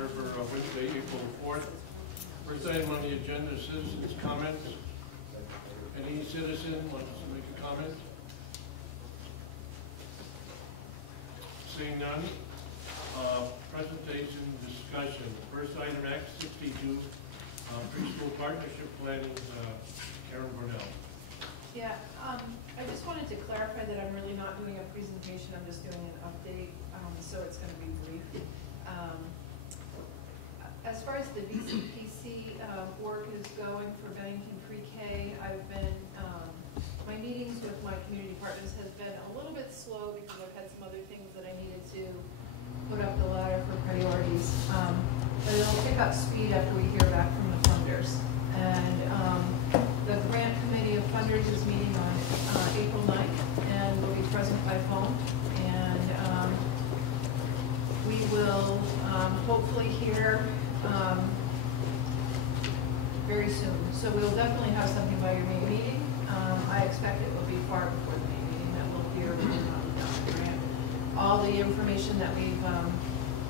order for Wednesday, April 4th. First item on the agenda, citizens' comments. Any citizen wants to make a comment? Seeing none. Presentation, discussion. First item, Act 62, preschool partnership planning, Karen Burnell. Yeah, I just wanted to clarify that I'm really not doing a presentation, I'm just doing an update, so it's going to be brief. As far as the VCPC work is going for Bennington Pre-K, I've been, my meetings with my community partners has been a little bit slow because I've had some other things that I needed to put up the ladder for priorities. But it'll pick up speed after we hear back from the funders. And the grant committee of funders is meeting on April 9th and will be present by phone. And we will hopefully hear very soon. So we'll definitely have something by your May meeting. I expect it will be far before the May meeting that we'll hear about the grant. All the information that we've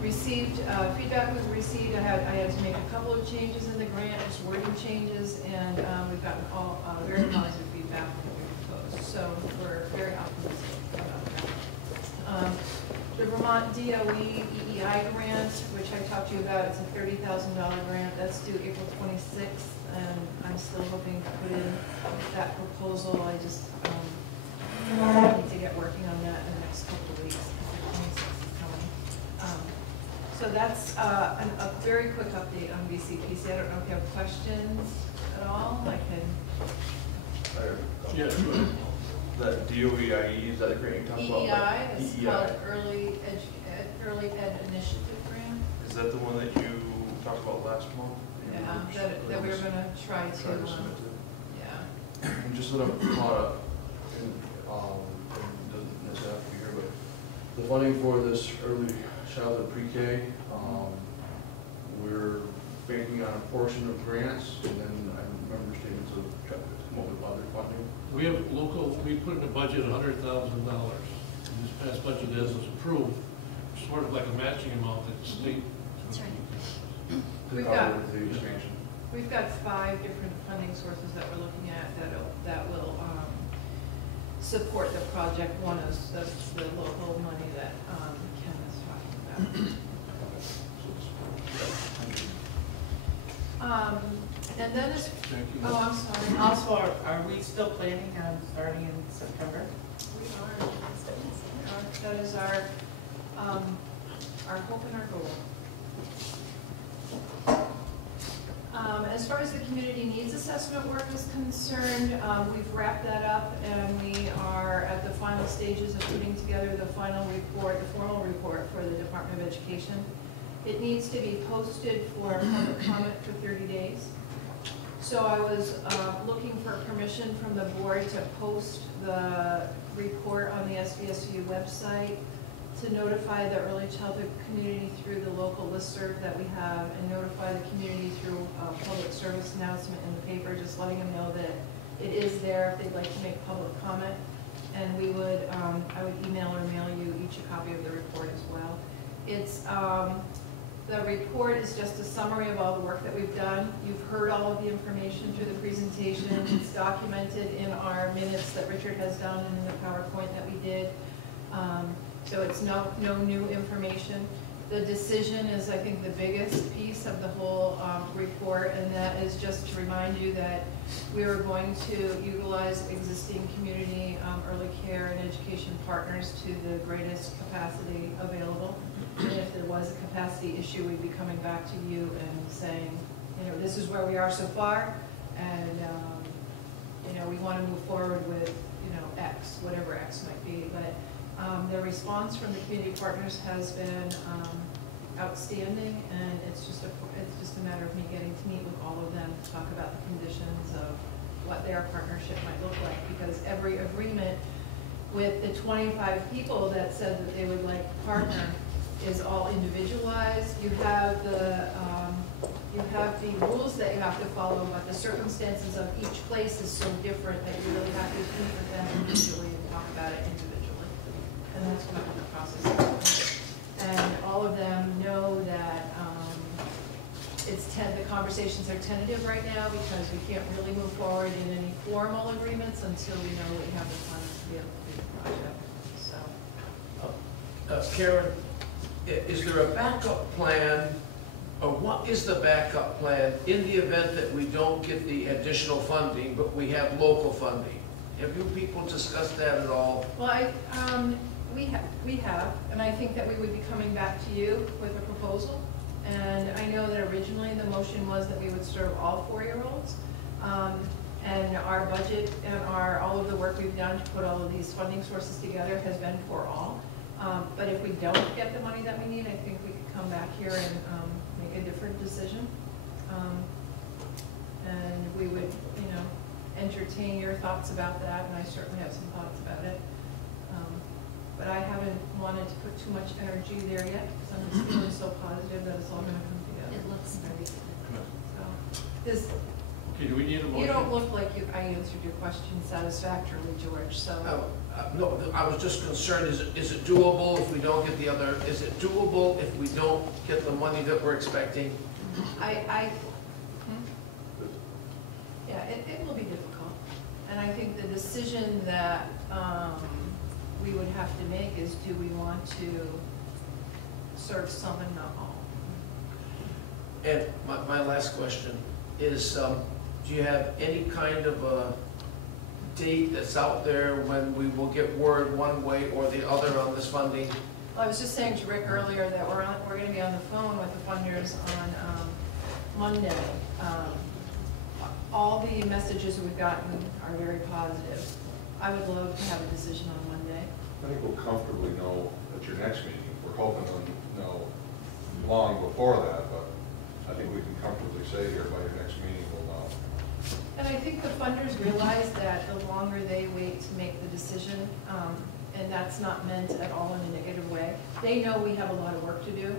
received, feedback was received. I had to make a couple of changes in the grant, just wording changes, and we've gotten all very positive feedback from what we proposed. So we're very optimistic about that. The Vermont DOE EEI grant, which I talked to you about, it's a $30,000 grant. That's due April 26th, and I'm still hoping to put in that proposal. I just need to get working on that in the next couple of weeks. So that's a very quick update on VCPC. I don't know if you have questions at all. I can. Yeah, sure. That DOEIE, is that a grant you talked about? EEI, it's called Early Ed Initiative Grant. Is that the one that you talked about last month? Yeah, that we were going to try to submit to. yeah. And just so that I'm caught up, and doesn't necessarily have to be here, but the funding for this early childhood pre-K, we're banking on a portion of grants, and then I remember statements of come up with other funding. We have local, we put in a budget $100,000. This past budget as was approved, sort of like a matching amount that the state. That's right. We've got 5 different funding sources that we're looking at that will support the project. One is the local money that Ken is talking about. And then is, oh, I'm sorry. Also, are we still planning on starting in September? We are. That is our hope and our goal. As far as the community needs assessment work is concerned, we've wrapped that up and we are at the final stages of putting together the final report, the formal report for the Department of Education. It needs to be posted for public comment for 30 days. So I was looking for permission from the board to post the report on the SVSU website, to notify the early childhood community through the local listserv that we have, and notify the community through a public service announcement in the paper, just letting them know that it is there if they'd like to make public comment. And we would, I would email or mail you each a copy of the report as well. It's, the report is just a summary of all the work that we've done. You've heard all of the information through the presentation. It's documented in our minutes that Richard has done and in the PowerPoint that we did. So it's no new information. The decision is, I think, the biggest piece of the whole report, and that is just to remind you that we are going to utilize existing community early care and education partners to the greatest capacity available. And if there was a capacity issue, we'd be coming back to you and saying, you know, this is where we are so far, and you know, we want to move forward with, you know, X, whatever X might be. But the response from the community partners has been outstanding, and it's just a matter of me getting to meet with all of them to talk about the conditions of what their partnership might look like, because every agreement with the 25 people that said that they would like to partner is all individualized. You have the rules that you have to follow, but the circumstances of each place is so different that you really have to meet with them individually and talk about it individually. And that's what the process is. And all of them know that conversations are tentative right now because we can't really move forward in any formal agreements until we know we have the funds to be able to do the project, so. Karen, is there a backup plan, or what is the backup plan in the event that we don't get the additional funding, but we have local funding? Have you people discussed that at all? Well, we have, and I think that we would be coming back to you with a proposal. And I know that originally the motion was that we would serve all 4-year-olds. And our budget and all of the work we've done to put all of these funding sources together has been for all. But if we don't get the money that we need, I think we could come back here and make a different decision. And we would, entertain your thoughts about that, and I certainly have some thoughts about it. But I haven't wanted to put too much energy there yet, because I'm just feeling so positive that it's all gonna come together. It looks very good. So, Okay, do we need a motion? you don't look like I answered your question satisfactorily, George, so. No, I was just concerned, is it doable if we don't get the other, is it doable if we don't get the money that we're expecting? Yeah, it will be difficult. And I think the decision that we would have to make is, do we want to serve some and not all? And my last question is, do you have any kind of a date that's out there when we will get word one way or the other on this funding? Well, I was just saying to Rick earlier that we're going to be on the phone with the funders on Monday. All the messages we've gotten are very positive. I would love to have a decision on Monday. I think we'll comfortably know at your next meeting. We're hoping to know long before that, but I think we can comfortably say here by your next meeting we'll know. And I think the funders realize that the longer they wait to make the decision, and that's not meant at all in a negative way, they know we have a lot of work to do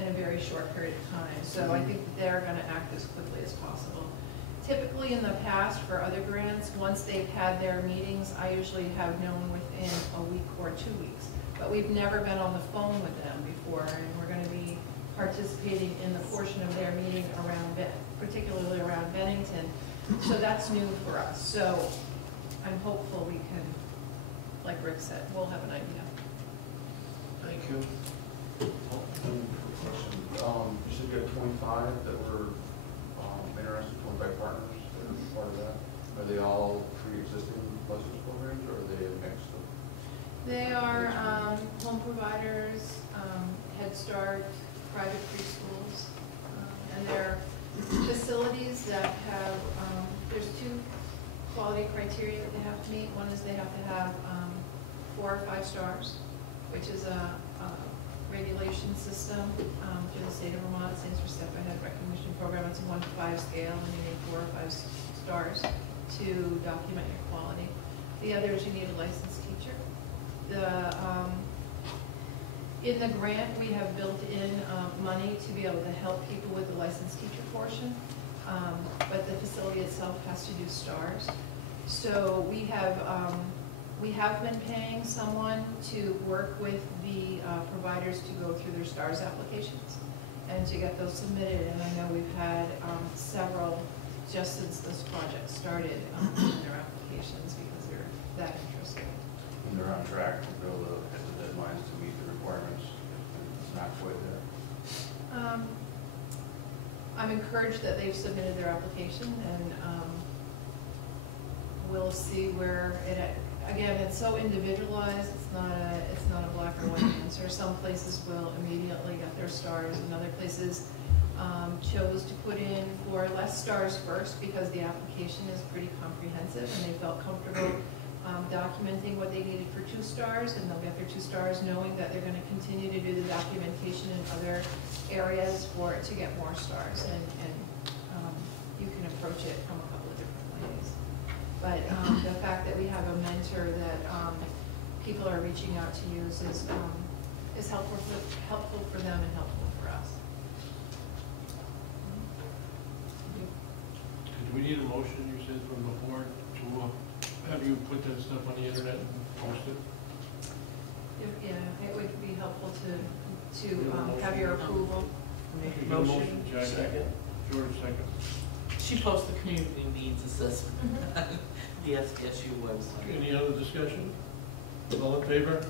in a very short period of time. So I think they're going to act as quickly as possible. Typically in the past for other grants, once they've had their meetings, I usually have known within a week or 2 weeks. But we've never been on the phone with them before, and we're going to be participating in the portion of their meeting around, particularly around Bennington. So that's new for us. So I'm hopeful we can, like Rick said, we'll have an idea. Thank you. You said you had 25 that were interested, 25 partners that are part of that. Are they all pre-existing license programs, or are they a mix of? They are home providers, Head Start, private preschools, and they're facilities that have, there's 2 quality criteria that they have to meet. One is they have to have 4 or 5 stars, which is a regulation system through the state of Vermont. It stands for Step Ahead Recognition Program. It's a 1 to 5 scale, and you need 4 or 5 stars to document your quality. The other is you need a licensed teacher. In the grant, we have built in money to be able to help people with the licensed teacher portion, but the facility itself has to do stars. So we have been paying someone to work with the providers to go through their stars applications and to get those submitted. And I know we've had several just since this project started in their applications because they're that interested. And they're on track to be able to hit the deadlines to meet the requirements. It's not quite there. I'm encouraged that they've submitted their application, and we'll see where it. Again, it's so individualized. It's not a black or white answer. Some places will immediately get their stars, and other places chose to put in for less stars first because the application is pretty comprehensive, and they felt comfortable documenting what they needed for 2 stars, and they'll get their 2 stars knowing that they're going to continue to do the documentation in other areas for it to get more stars, and you can approach it from a couple of different ways. But the fact that we have a mentor that people are reaching out to use is helpful for them and helpful for us. Do we need a motion, you said, from the board to have you put that stuff on the internet and post it? Yeah, it would be helpful to have your approval. Make a motion, Jack. Second. George, second. She posts the community needs assessment on the SDSU website. Any other discussion? All in favor?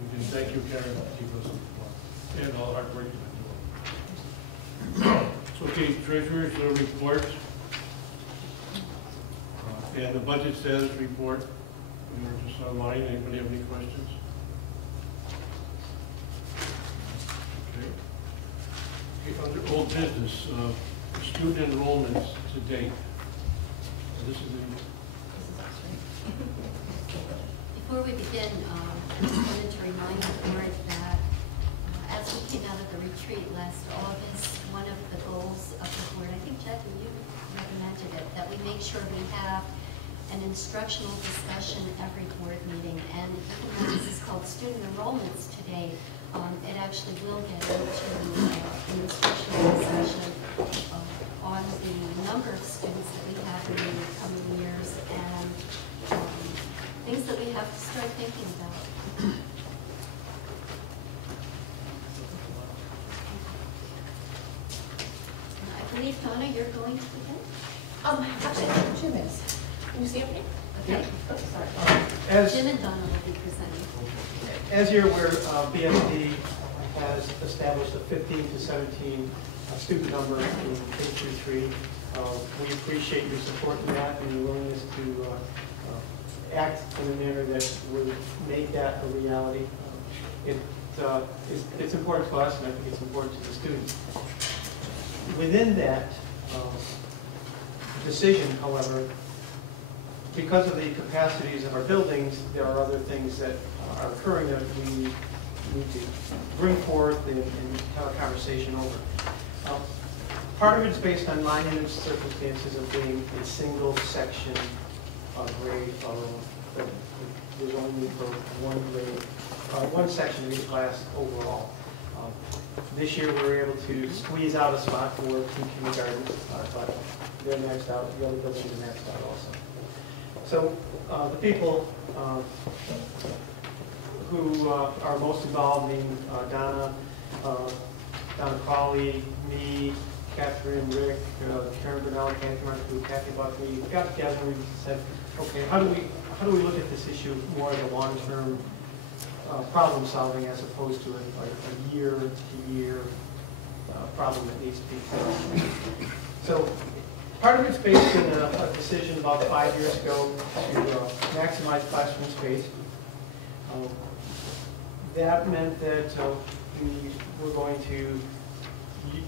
We can thank you, Karen, to keep us informed, and all the hard work you've been doing. Okay, treasurer's report. And the budget status report. We were just online. Anybody have any questions? Okay. Okay, under old business, student enrollments to date. This is Before we begin, I wanted to remind the board that as we came out of the retreat last August, one of the goals of the board, I think Jackie, you recommended it, that we make sure we have an instructional discussion every board meeting. And even though this is called student enrollments today, it actually will get into an instructional discussion on the number of students that we have in the coming years and things that we have to start thinking about. I believe, Donna, you're going to begin? Actually, Jim is. Can you see me? Okay. Oh, sorry. Jim and Donna will be presenting. As you're aware, BSD has established a 15 to 17 student number in K through 3. We appreciate your support in that and your willingness to act in a manner that would make that a reality. It's important to us, and I think it's important to the students. Within that decision, however, because of the capacities of our buildings, there are other things that are occurring that we need to bring forth and have a conversation over. Part of it is based on line-item circumstances of being a single section of grade of there's only for one grade, one section of each class overall. This year we were able to squeeze out a spot for two kindergartens, but they're maxed out, the other buildings are maxed out also. So the people who are most involved, being Donna Crawley, me, Catherine, Rick, Karen Burnell, Kathy Martin, Kathy Buckley, we got together and we said, okay, how do we look at this issue more as a long-term problem solving as opposed to a year-to-year problem that needs to be fixed. So part of it's based in a decision about 5 years ago to maximize classroom space. That meant that we were going to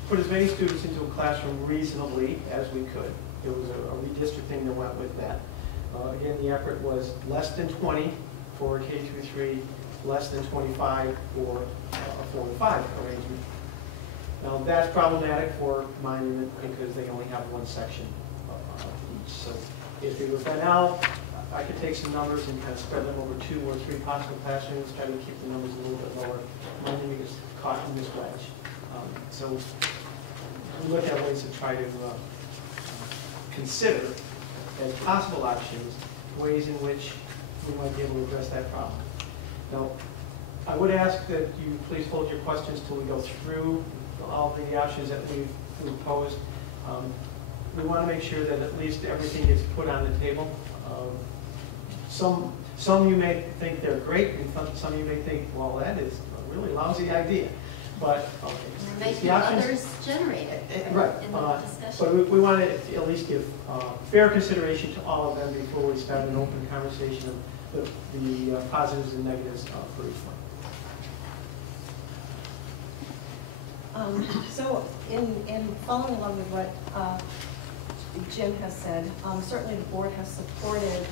put as many students into a classroom reasonably as we could. There was a redistricting that went with that. Again, the effort was less than 20 for K through 3, less than 25 for a 4 to 5 arrangement. Now that's problematic for Monument because they only have one section each. So if it were Bennell, I could take some numbers and kind of spread them over 2 or 3 possible classrooms, try to keep the numbers a little bit lower. Monument is caught in this wedge. So we look at ways to try to consider as possible options ways in which we might be able to address that problem. Now, I would ask that you please hold your questions till we go through all the options that we've posed. We want to make sure that at least everything is put on the table. Some you may think they're great, and some you may think, well, that is a really lousy idea. But there might be others generated right. In the discussion. So we want to at least give fair consideration to all of them before we start an open conversation of the positives and negatives for each one. So in following along with what Jim has said, certainly the board has supported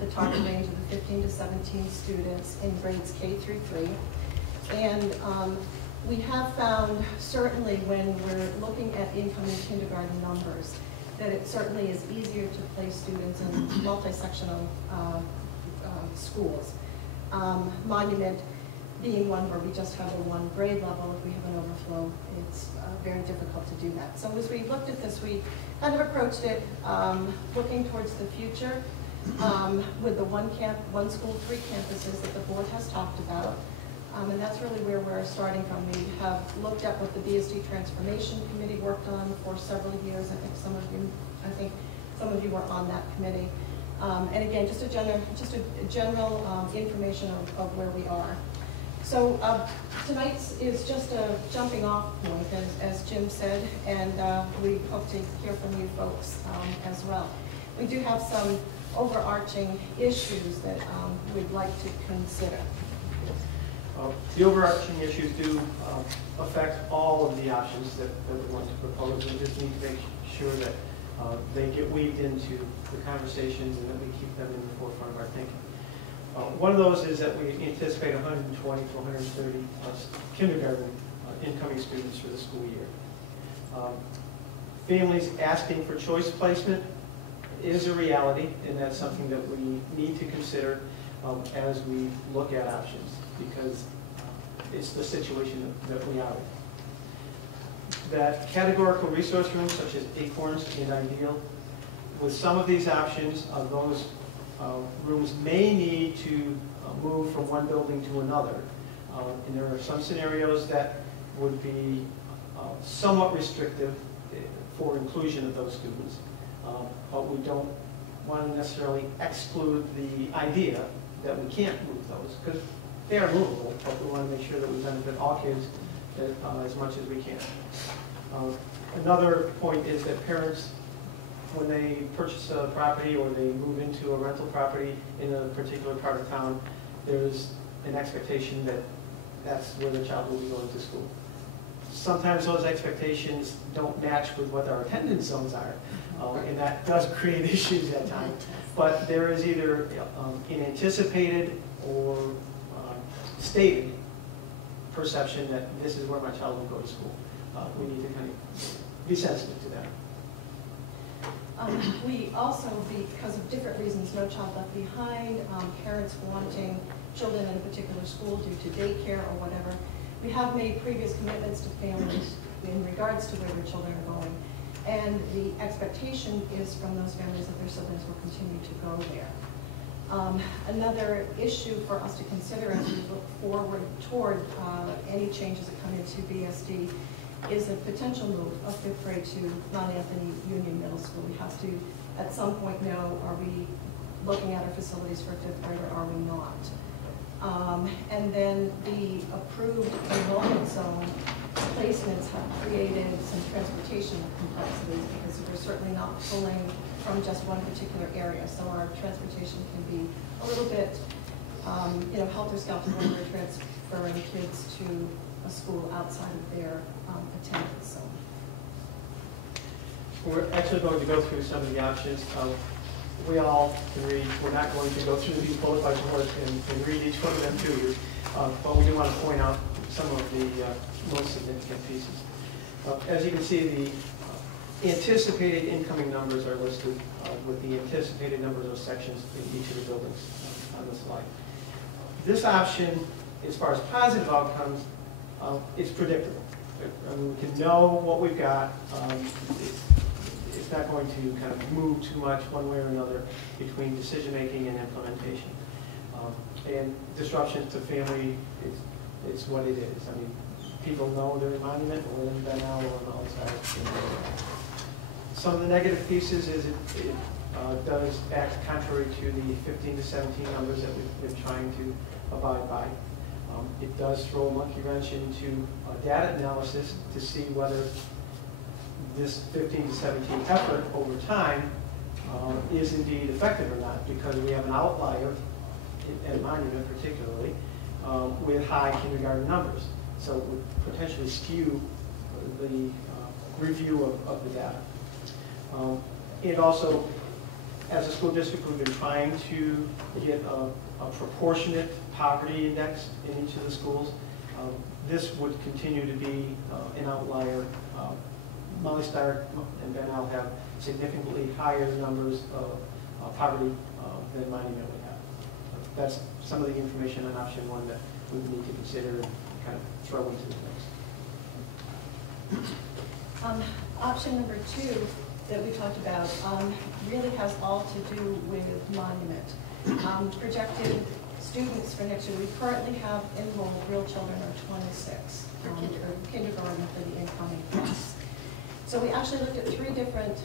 the target range of the 15 to 17 students in grades K through 3. And we have found, certainly when we're looking at incoming kindergarten numbers, that it certainly is easier to place students in multi-sectional schools. Monument being one where we just have a 1 grade level, if we have an overflow, it's very difficult to do that. So as we looked at this, we kind of approached it looking towards the future with the one school, 3 campuses that the board has talked about. and that's really where we're starting from. We have looked at what the BSD Transformation Committee worked on for several years. I think some of you were on that committee. And again, just a general information of where we are. So tonight's is just a jumping off point, as Jim said, and we hope to hear from you folks as well. We do have some overarching issues that we'd like to consider. The overarching issues do affect all of the options that we want to propose. We just need to make sure that they get weaved into the conversations and that we keep them in the forefront of our thinking. One of those is that we anticipate 120 to 130 kindergarten incoming students for the school year. Families asking for choice placement is a reality, and that's something that we need to consider as we look at options, because it's the situation that we are in. That categorical resource rooms such as Acorns and Ideal, with some of these options, those rooms may need to move from one building to another. And there are some scenarios that would be somewhat restrictive for inclusion of those students. But we don't want to necessarily exclude the idea that we can't move those, because they are movable, but we want to make sure that we benefit all kids as much as we can. Another point is that parents, when they purchase a property or they move into a rental property in a particular part of town, there's an expectation that that's where the child will be going to school. Sometimes those expectations don't match with what our attendance zones are, and that does create issues at times. But there is either an anticipated or stated perception that this is where my child will go to school. We need to kind of be sensitive to that. We also, because of different reasons, No Child Left Behind, parents wanting children in a particular school due to daycare or whatever, we have made previous commitments to families in regards to where their children are going. And the expectation is from those families that their siblings will continue to go there. Another issue for us to consider as we look forward toward any changes that come into BSD is a potential move of 5th grade to Mount Anthony Union Middle School. We have to, at some point know, are we looking at our facilities for 5th grade or are we not? And then the approved enrollment zone placements have created some transportation complexities because we're certainly not pulling from just one particular area. So our transportation can be a little bit, helter-skelter when we're transferring kids to a school outside of their attendance zone. We're actually going to go through some of the options. We all can read. We're not going to go through these bullet by bullet and read each one of them to you, but we do want to point out some of the most significant pieces. As you can see, the anticipated incoming numbers are listed with the anticipated numbers of sections in each of the buildings on the slide. This option, as far as positive outcomes, is predictable. We can know what we've got. It's not going to kind of move too much one way or another between decision-making and implementation. And disruption to family is what it is. I mean, people know they're a monument, or in Bennington or on the outside. Some of the negative pieces is it does act contrary to the 15 to 17 numbers that we've been trying to abide by. It does throw a monkey wrench into data analysis to see whether this 15 to 17 effort over time is indeed effective or not, because we have an outlier at Monument particularly with high kindergarten numbers. So it would potentially skew the review of the data. It also, as a school district, we've been trying to get a proportionate poverty index in each of the schools. This would continue to be an outlier. Molly Stark and Bennington have significantly higher numbers of poverty than Monument would have. That's some of the information on option one that we need to consider and kind of throw into the mix. Option number 2 that we talked about really has all to do with Monument. Projected students for next year. We currently have enrolled, real children are 26. For kindergarten. For kindergarten for the incoming class. So we actually looked at 3 different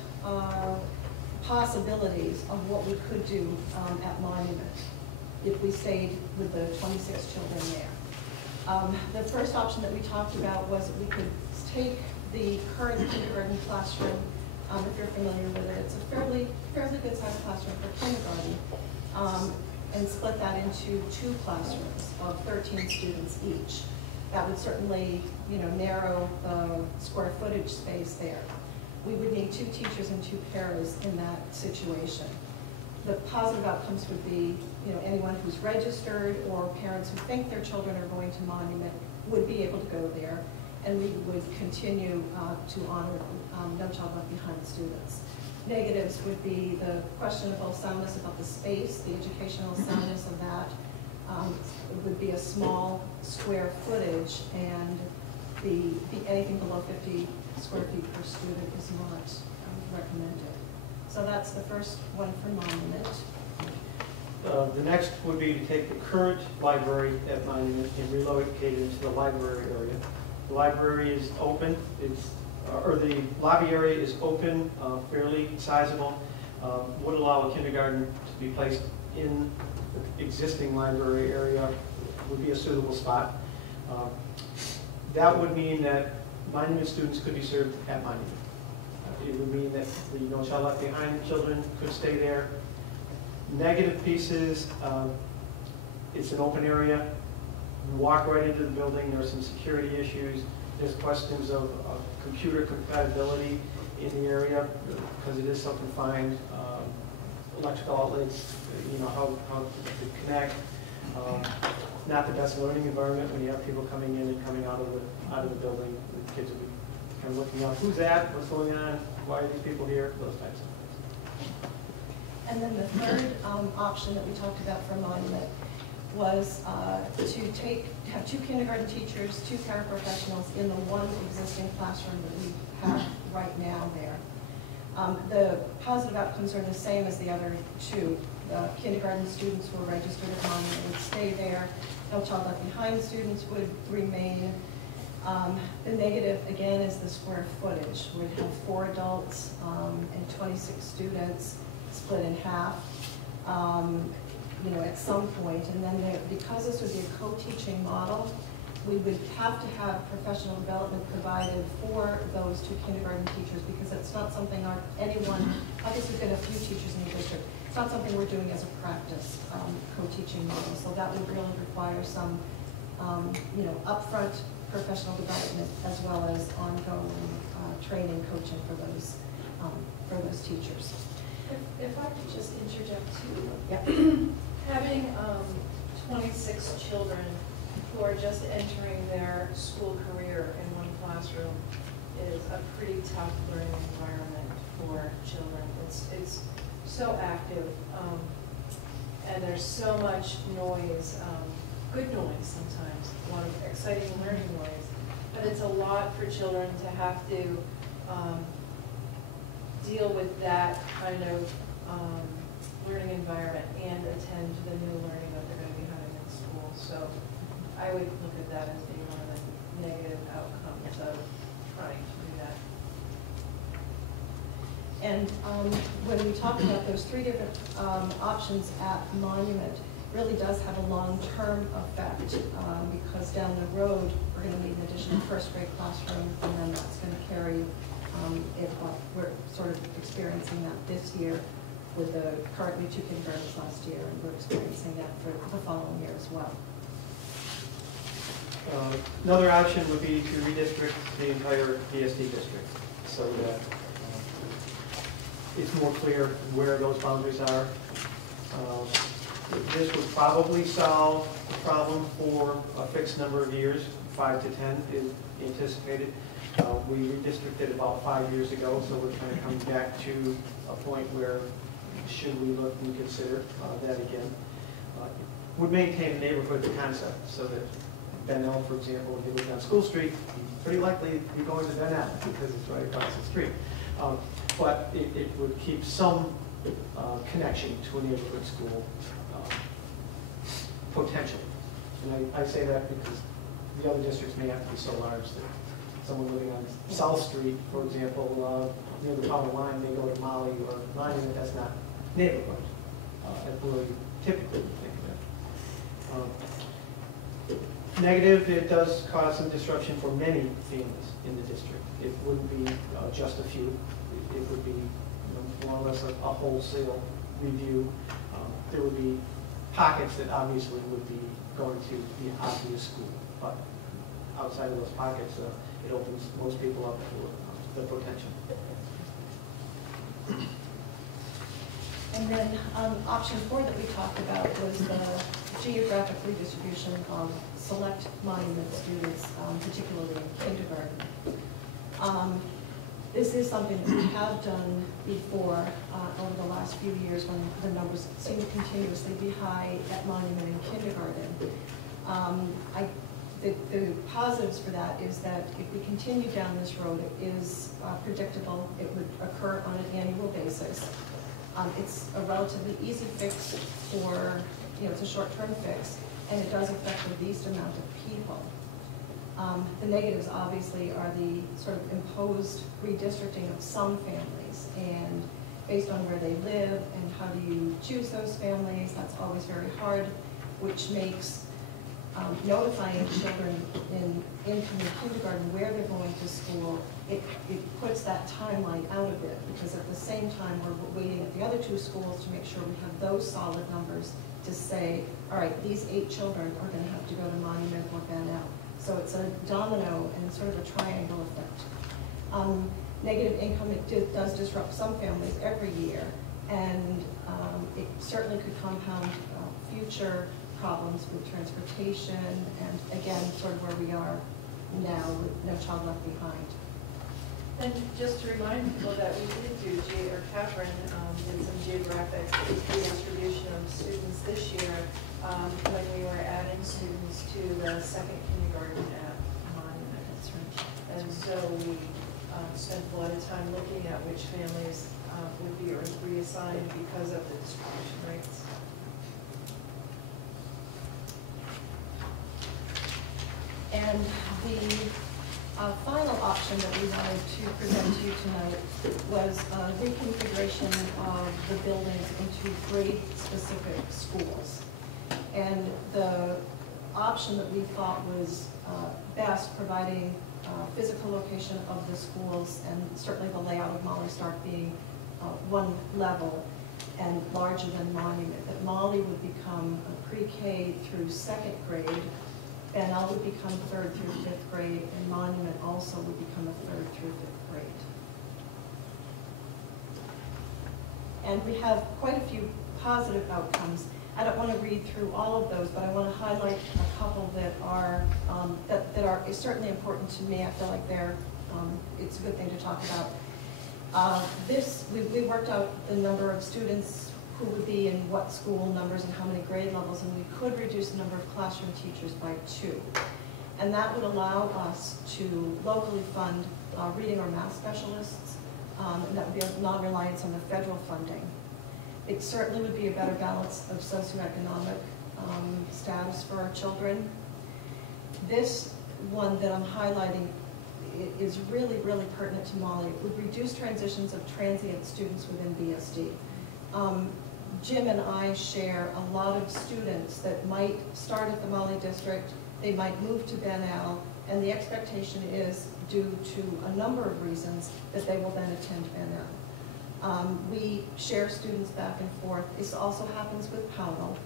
possibilities of what we could do at Monument if we stayed with the 26 children there. The first option that we talked about was that we could take the current kindergarten classroom, if you're familiar with it, it's a fairly good sized classroom for kindergarten, and split that into 2 classrooms of 13 students each. That would certainly, narrow the square footage space there. We would need 2 teachers and 2 paras in that situation. The positive outcomes would be, anyone who's registered or parents who think their children are going to Monument would be able to go there, and we would continue to honor No Child Left Behind students. Negatives would be the questionable soundness about the space, the educational soundness of that. It would be a small square footage, and anything below 50 square feet per student is not recommended. So that's the first one for Monument. The next would be to take the current library at Monument and relocate it into the library area. The library is open, or the lobby area is open, fairly sizable, would allow a kindergarten to be placed in the existing library area, would be a suitable spot. That would mean that Monument students could be served at Monument. It would mean that the No Child Left Behind children could stay there. Negative pieces, it's an open area. You walk right into the building, there are some security issues. There's questions of computer compatibility in the area, because it is so confined. Electrical outlets, how to connect. Not the best learning environment when you have people coming in and coming out of the building. The kids will be kind of looking up, who's that, what's going on, why are these people here, those types of things. And then the third option that we talked about for Monument was to have 2 kindergarten teachers, 2 paraprofessionals in the one existing classroom that we have right now there. The positive outcomes are the same as the other 2. The kindergarten students who are registered at Monument would stay there. No Child Left Behind students would remain. The negative, again, is the square footage. We'd have 4 adults and 26 students split in half, at some point. And then because this would be a co-teaching model, we would have to have professional development provided for those 2 kindergarten teachers, because it's not something anyone, obviously we've got a few teachers in the district, it's not something we're doing as a practice, co-teaching model. So that would really require some, upfront professional development as well as ongoing training, coaching for those teachers. If I could just interject too. Yep. Having 26 children who are just entering their school career in one classroom is a pretty tough learning environment for children. It's so active, and there's so much noise, good noise sometimes, a lot of exciting learning noise, but it's a lot for children to have to deal with that kind of learning environment and attend to the new learning that they're going to be having in school. So I would look at that as being one of the negative outcomes of trying to do that. And when we talk about those 3 different options at Monument, really does have a long-term effect, because down the road, we're going to need an additional first-grade classroom, and then that's going to carry it up. We're sort of experiencing that this year with the currently 2 kindergartens last year, and we're experiencing that for the following year as well. Another option would be to redistrict the entire DSD district so that it's more clear where those boundaries are. This would probably solve the problem for a fixed number of years, 5 to 10 is anticipated. We redistricted about 5 years ago, so we're kind of coming back to a point where should we look and consider that again. Would maintain the neighborhood concept so that Bennell, for example, if you live on School Street, pretty likely you're going to Bennell because it's right across the street. But it would keep some connection to a neighborhood school. potential. And I say that because the other districts may have to be so large that someone living on South Street, for example, near the power line, they go to Molly or Monument, that's not neighborhood. That's where we typically would think of it. Negative, it does cause some disruption for many families in the district. It wouldn't be just a few. It would be more or less a wholesale review. There would be pockets that obviously would be going to the obvious school, but outside of those pockets, it opens most people up for the potential. And then option 4 that we talked about was the geographic redistribution of select monument students, particularly in kindergarten. This is something that we have done before over the last few years when the numbers seem to continuously be high at monument and kindergarten. The positives for that is that if we continue down this road, it is predictable. It would occur on an annual basis. It's a relatively easy fix for, it's a short-term fix, and it does affect the least amount of people. The negatives obviously are the sort of imposed redistricting of some families, and based on where they live and how do you choose those families, that's always very hard, which makes notifying children in incoming kindergarten where they're going to school, it puts that timeline out a bit, because at the same time we're waiting at the other 2 schools to make sure we have those solid numbers to say, all right, these 8 children are going to have to go to Monument or Van Al. So it's a domino and sort of a triangle effect. Negative income, it does disrupt some families every year, and it certainly could compound future problems with transportation, and again, sort of where we are now with No Child Left Behind. And just to remind people that we did do, Catherine did some geographic redistribution of students this year when we were adding students to the second kindergarten at Monument. That's right. And so we spent a lot of time looking at which families would be reassigned because of the distribution rates. And the final option that we wanted to present to you tonight was a reconfiguration of the buildings into grade-specific schools. And the option that we thought was best, providing physical location of the schools and certainly the layout of Molly Stark being one level and larger than Monument, that Molly would become a pre-K through 2nd grade, and I would become 3rd through 5th grade, and Monument also would become a 3rd through 5th grade. And we have quite a few positive outcomes. I don't want to read through all of those, but I want to highlight a couple that are is certainly important to me. I feel like it's a good thing to talk about. We worked out the number of students who would be in what school numbers and how many grade levels, and we could reduce the number of classroom teachers by 2. And that would allow us to locally fund reading or math specialists, and that would be a non-reliance on the federal funding. It certainly would be a better balance of socioeconomic status for our children. This one that I'm highlighting is really, really pertinent to Molly. It would reduce transitions of transient students within BSD. Jim and I share a lot of students that might start at the Molly district, they might move to Ben Al, and the expectation is, due to a number of reasons, that they will then attend Ben Al. We share students back and forth. This also happens with Pownell,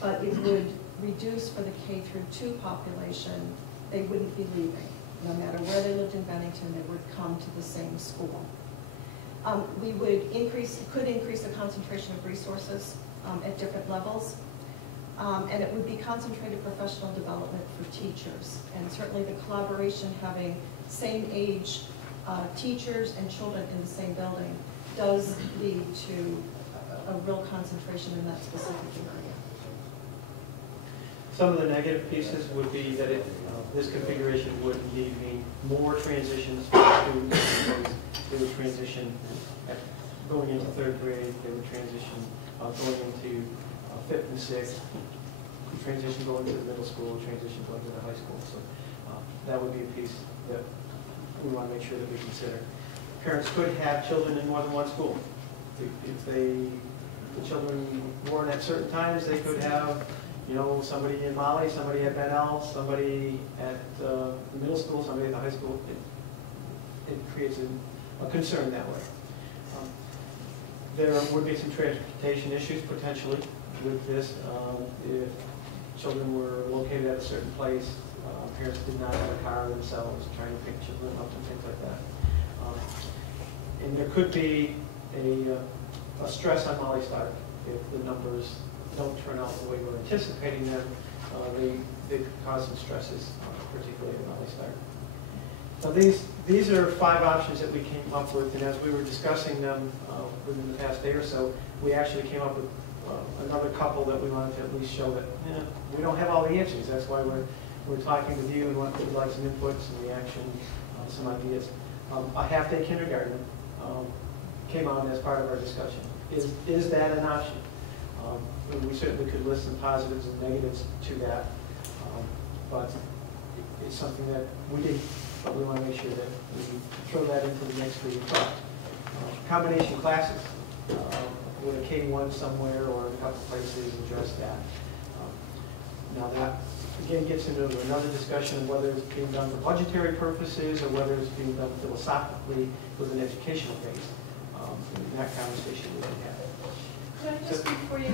but it would reduce for the K through 2 population. They wouldn't be leaving. No matter where they lived in Bennington, they would come to the same school. We could increase the concentration of resources at different levels, and it would be concentrated professional development for teachers, and certainly the collaboration, having same age teachers and children in the same building, does lead to a real concentration in that specific area. Some of the negative pieces would be that this configuration would need more transitions for students, because they would transition going into 3rd grade, they would transition going into 5th and 6th. transition going to the middle school, transition going to the high school. So that would be a piece that we want to make sure that we consider. Parents could have children in more than one school. If the children weren't at certain times, they could have, you know, somebody in Molly, somebody at Ben El, somebody at the middle school, somebody at the high school. It creates a concern that way. There would be some transportation issues potentially with this. If children were located at a certain place, parents did not have a car themselves, trying to pick children up and things like that. And there could be a stress on Molly Stark if the numbers don't turn out the way we're anticipating them. They could cause some stresses, particularly at Molly Stark. So these are 5 options that we came up with, and as we were discussing them within the past day or so, we actually came up with another couple that we wanted to at least show that we don't have all the answers. That's why we're talking with you and we'd like some input, some reaction, some ideas. A half-day kindergarten came out as part of our discussion. Is that an option? We certainly could list some positives and negatives to that, but it's something that we did. But we want to make sure that we throw that into the next week. Combination classes, with a K-1 somewhere or a couple places, address that. Now that, again, gets into another discussion of whether it's being done for budgetary purposes or whether it's being done philosophically with an educational base. And that conversation we can have. Could I just, before you,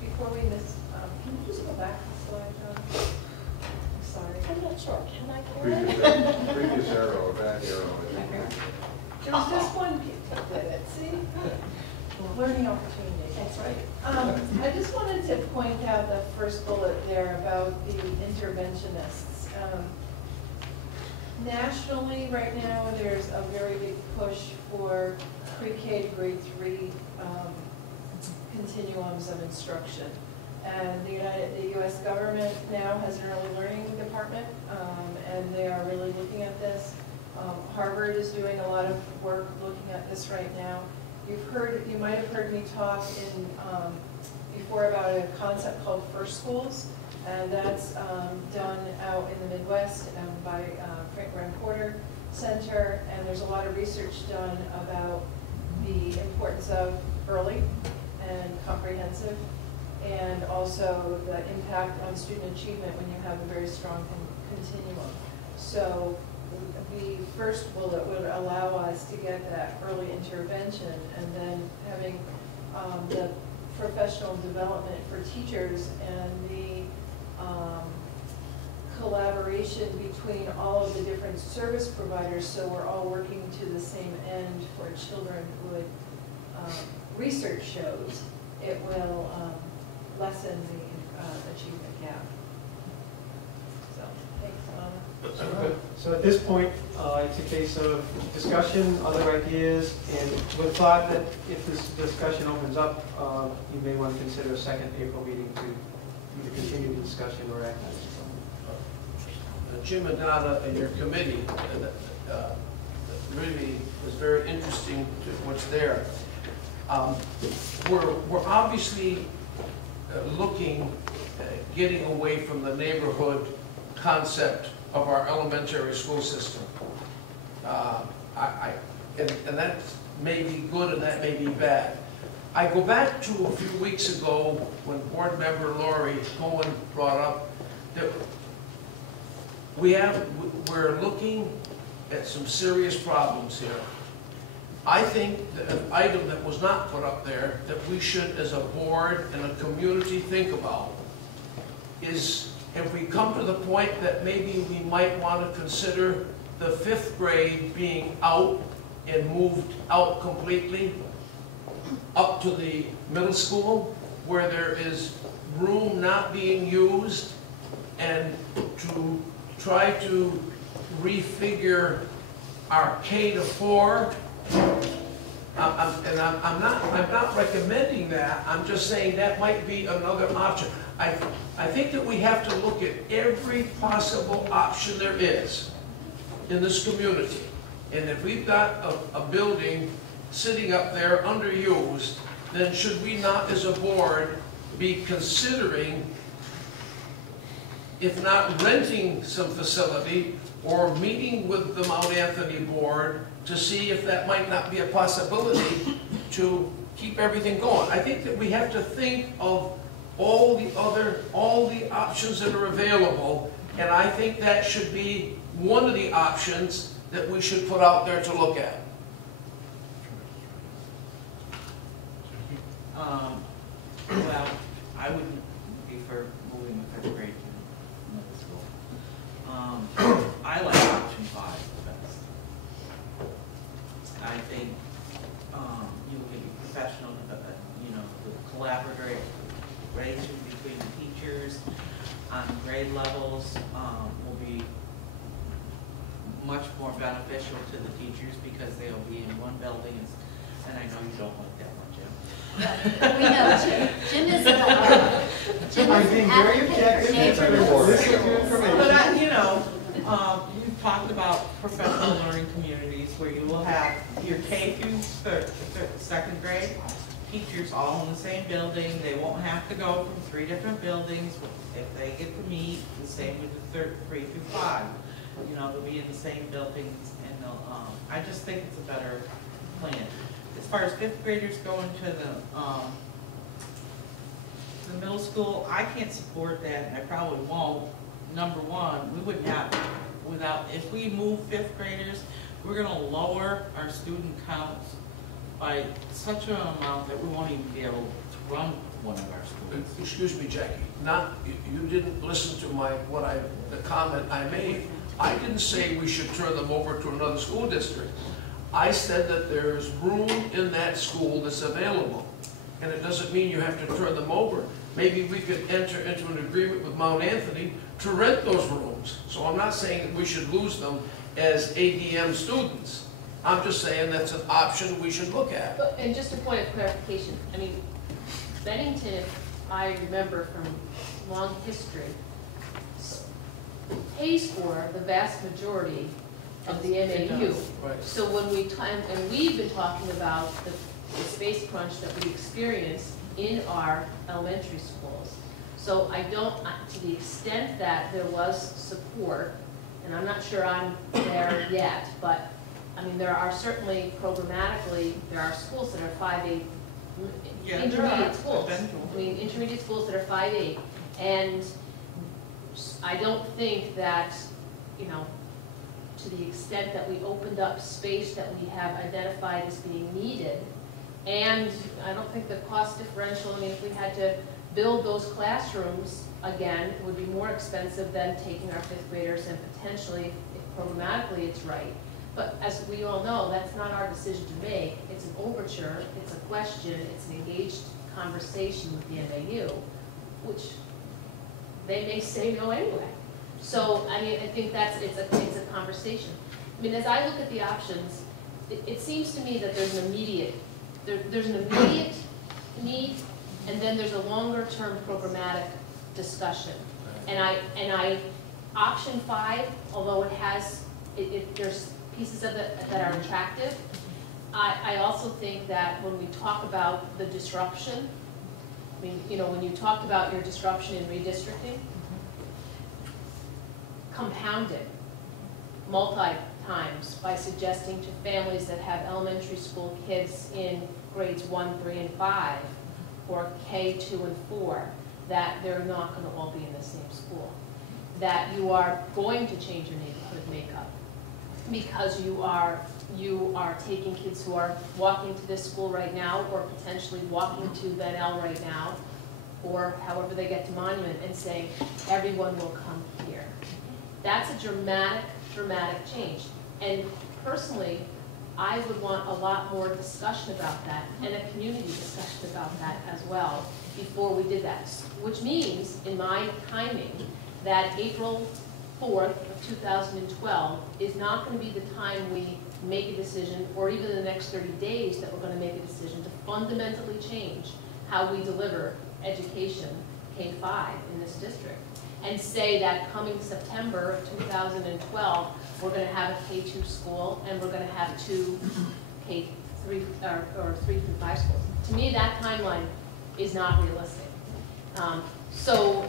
before we miss, can you just go back a slide, John? Sorry. I'm not sure, can I carry it? Previous arrow, back arrow. There was just one, see? Learning opportunity. That's right. I just wanted to point out the first bullet there about the interventionists. Nationally, right now, there's a very big push for pre-K to grade 3 continuums of instruction. And the U.S. government now has an early learning department, and they are really looking at this. Harvard is doing a lot of work looking at this right now. You might have heard me talk before about a concept called First Schools, and that's done out in the Midwest by Frank Graham Porter Center, and there's a lot of research done about the importance of early and comprehensive, and also the impact on student achievement when you have a very strong continuum. So the first bullet would allow us to get that early intervention, and then having the professional development for teachers and the collaboration between all of the different service providers, so we're all working to the same end for children would, research shows, it will lessen the achievement gap. So, thanks, Alana. So at this point, it's a case of discussion, other ideas, and with thought that if this discussion opens up, you may want to consider a second April meeting to either continue the discussion or act on it. Jim and Donna and your committee really was very interesting to what's there. We're obviously looking at getting away from the neighborhood concept of our elementary school system. And that may be good and that may be bad. I go back to a few weeks ago when board member Lori Cohen brought up that we're looking at some serious problems here. I think that an item that was not put up there that we should, as a board and a community, think about is if we come to the point that maybe we might want to consider the 5th grade being out and moved out completely up to the middle school where there is room not being used, and to try to refigure our K to 4. I'm not recommending that. I'm just saying that might be another option. I think that we have to look at every possible option there is in this community. And if we've got a building sitting up there underused, then should we not, as a board, be considering, if not renting some facility, or meeting with the Mount Anthony Board to see if that might not be a possibility to keep everything going. I think that we have to think of all the options that are available, and I think that should be one of the options that we should put out there to look at. Well, I wouldn't be for moving the 5th grade to middle school. I like option 5 the best. I think you'll get professional, the collaboration between the teachers on grade levels will be much more beneficial to the teachers because they'll be in one building, and I know you don't like that one, Jim. We know Jim is I'm being very objective. But we've talked about professional learning communities where you will have your K through 2nd grade, teachers all in the same building. They won't have to go from 3 different buildings if they get to meet. The same with the 3 through 5. They'll be in the same buildings, and they'll. I just think it's a better plan. As far as 5th graders going to the middle school, I can't support that, and I probably won't. Number one, we wouldn't have, if we move 5th graders, we're gonna lower our student counts by such an amount that we won't even be able to run one of our schools. Excuse me, Jackie, you didn't listen to the comment I made. I didn't say we should turn them over to another school district. I said that there's room in that school that's available, and it doesn't mean you have to turn them over. Maybe we could enter into an agreement with Mount Anthony to rent those rooms. So I'm not saying that we should lose them as ADM students. I'm just saying that's an option we should look at. And just a point of clarification, I mean, Bennington, if I remember from long history, pays for the vast majority of the MAU. Right. So when and we've been talking about the space crunch that we experience in our elementary schools. So I don't, to the extent that there was support, and I'm not sure I'm there yet, but I mean, there are certainly programmatically, there are schools that are 5-8, intermediate schools. I mean, intermediate schools that are 5-8, and I don't think that, to the extent that we opened up space that we have identified as being needed, and I don't think the cost differential, I mean, if we had to build those classrooms again, it would be more expensive than taking our 5th graders, and potentially, if programmatically it's right. But as we all know, that's not our decision to make. It's an overture, it's a question, it's an engaged conversation with the MAU, which they may say no anyway. So, I mean, I think it's a conversation. I mean, as I look at the options, it seems to me that there's an immediate need, and then there's a longer-term programmatic discussion. And option 5, although there's pieces of it that are attractive, I also think that when we talk about the disruption, I mean, when you talked about your disruption in redistricting, compound it multi-times by suggesting to families that have elementary school kids in grades 1, 3, and 5, or K, 2, and 4, that they're not going to all be in the same school. That you are going to change your neighborhood makeup because you are taking kids who are walking to this school right now, or potentially walking to Van L right now, or however they get to Monument, and saying, everyone will come here. That's a dramatic change. And personally, I would want a lot more discussion about that, and a community discussion about that as well, before we did that. Which means, in my timing, that April 4th of 2012 is not going to be the time we make a decision, or even the next 30 days that we're going to make a decision to fundamentally change how we deliver education K-5 in this district. And say that coming September of 2012, we're going to have a K-2 school, and we're going to have 2 K-3 or 3 through 5 schools. To me, that timeline is not realistic. So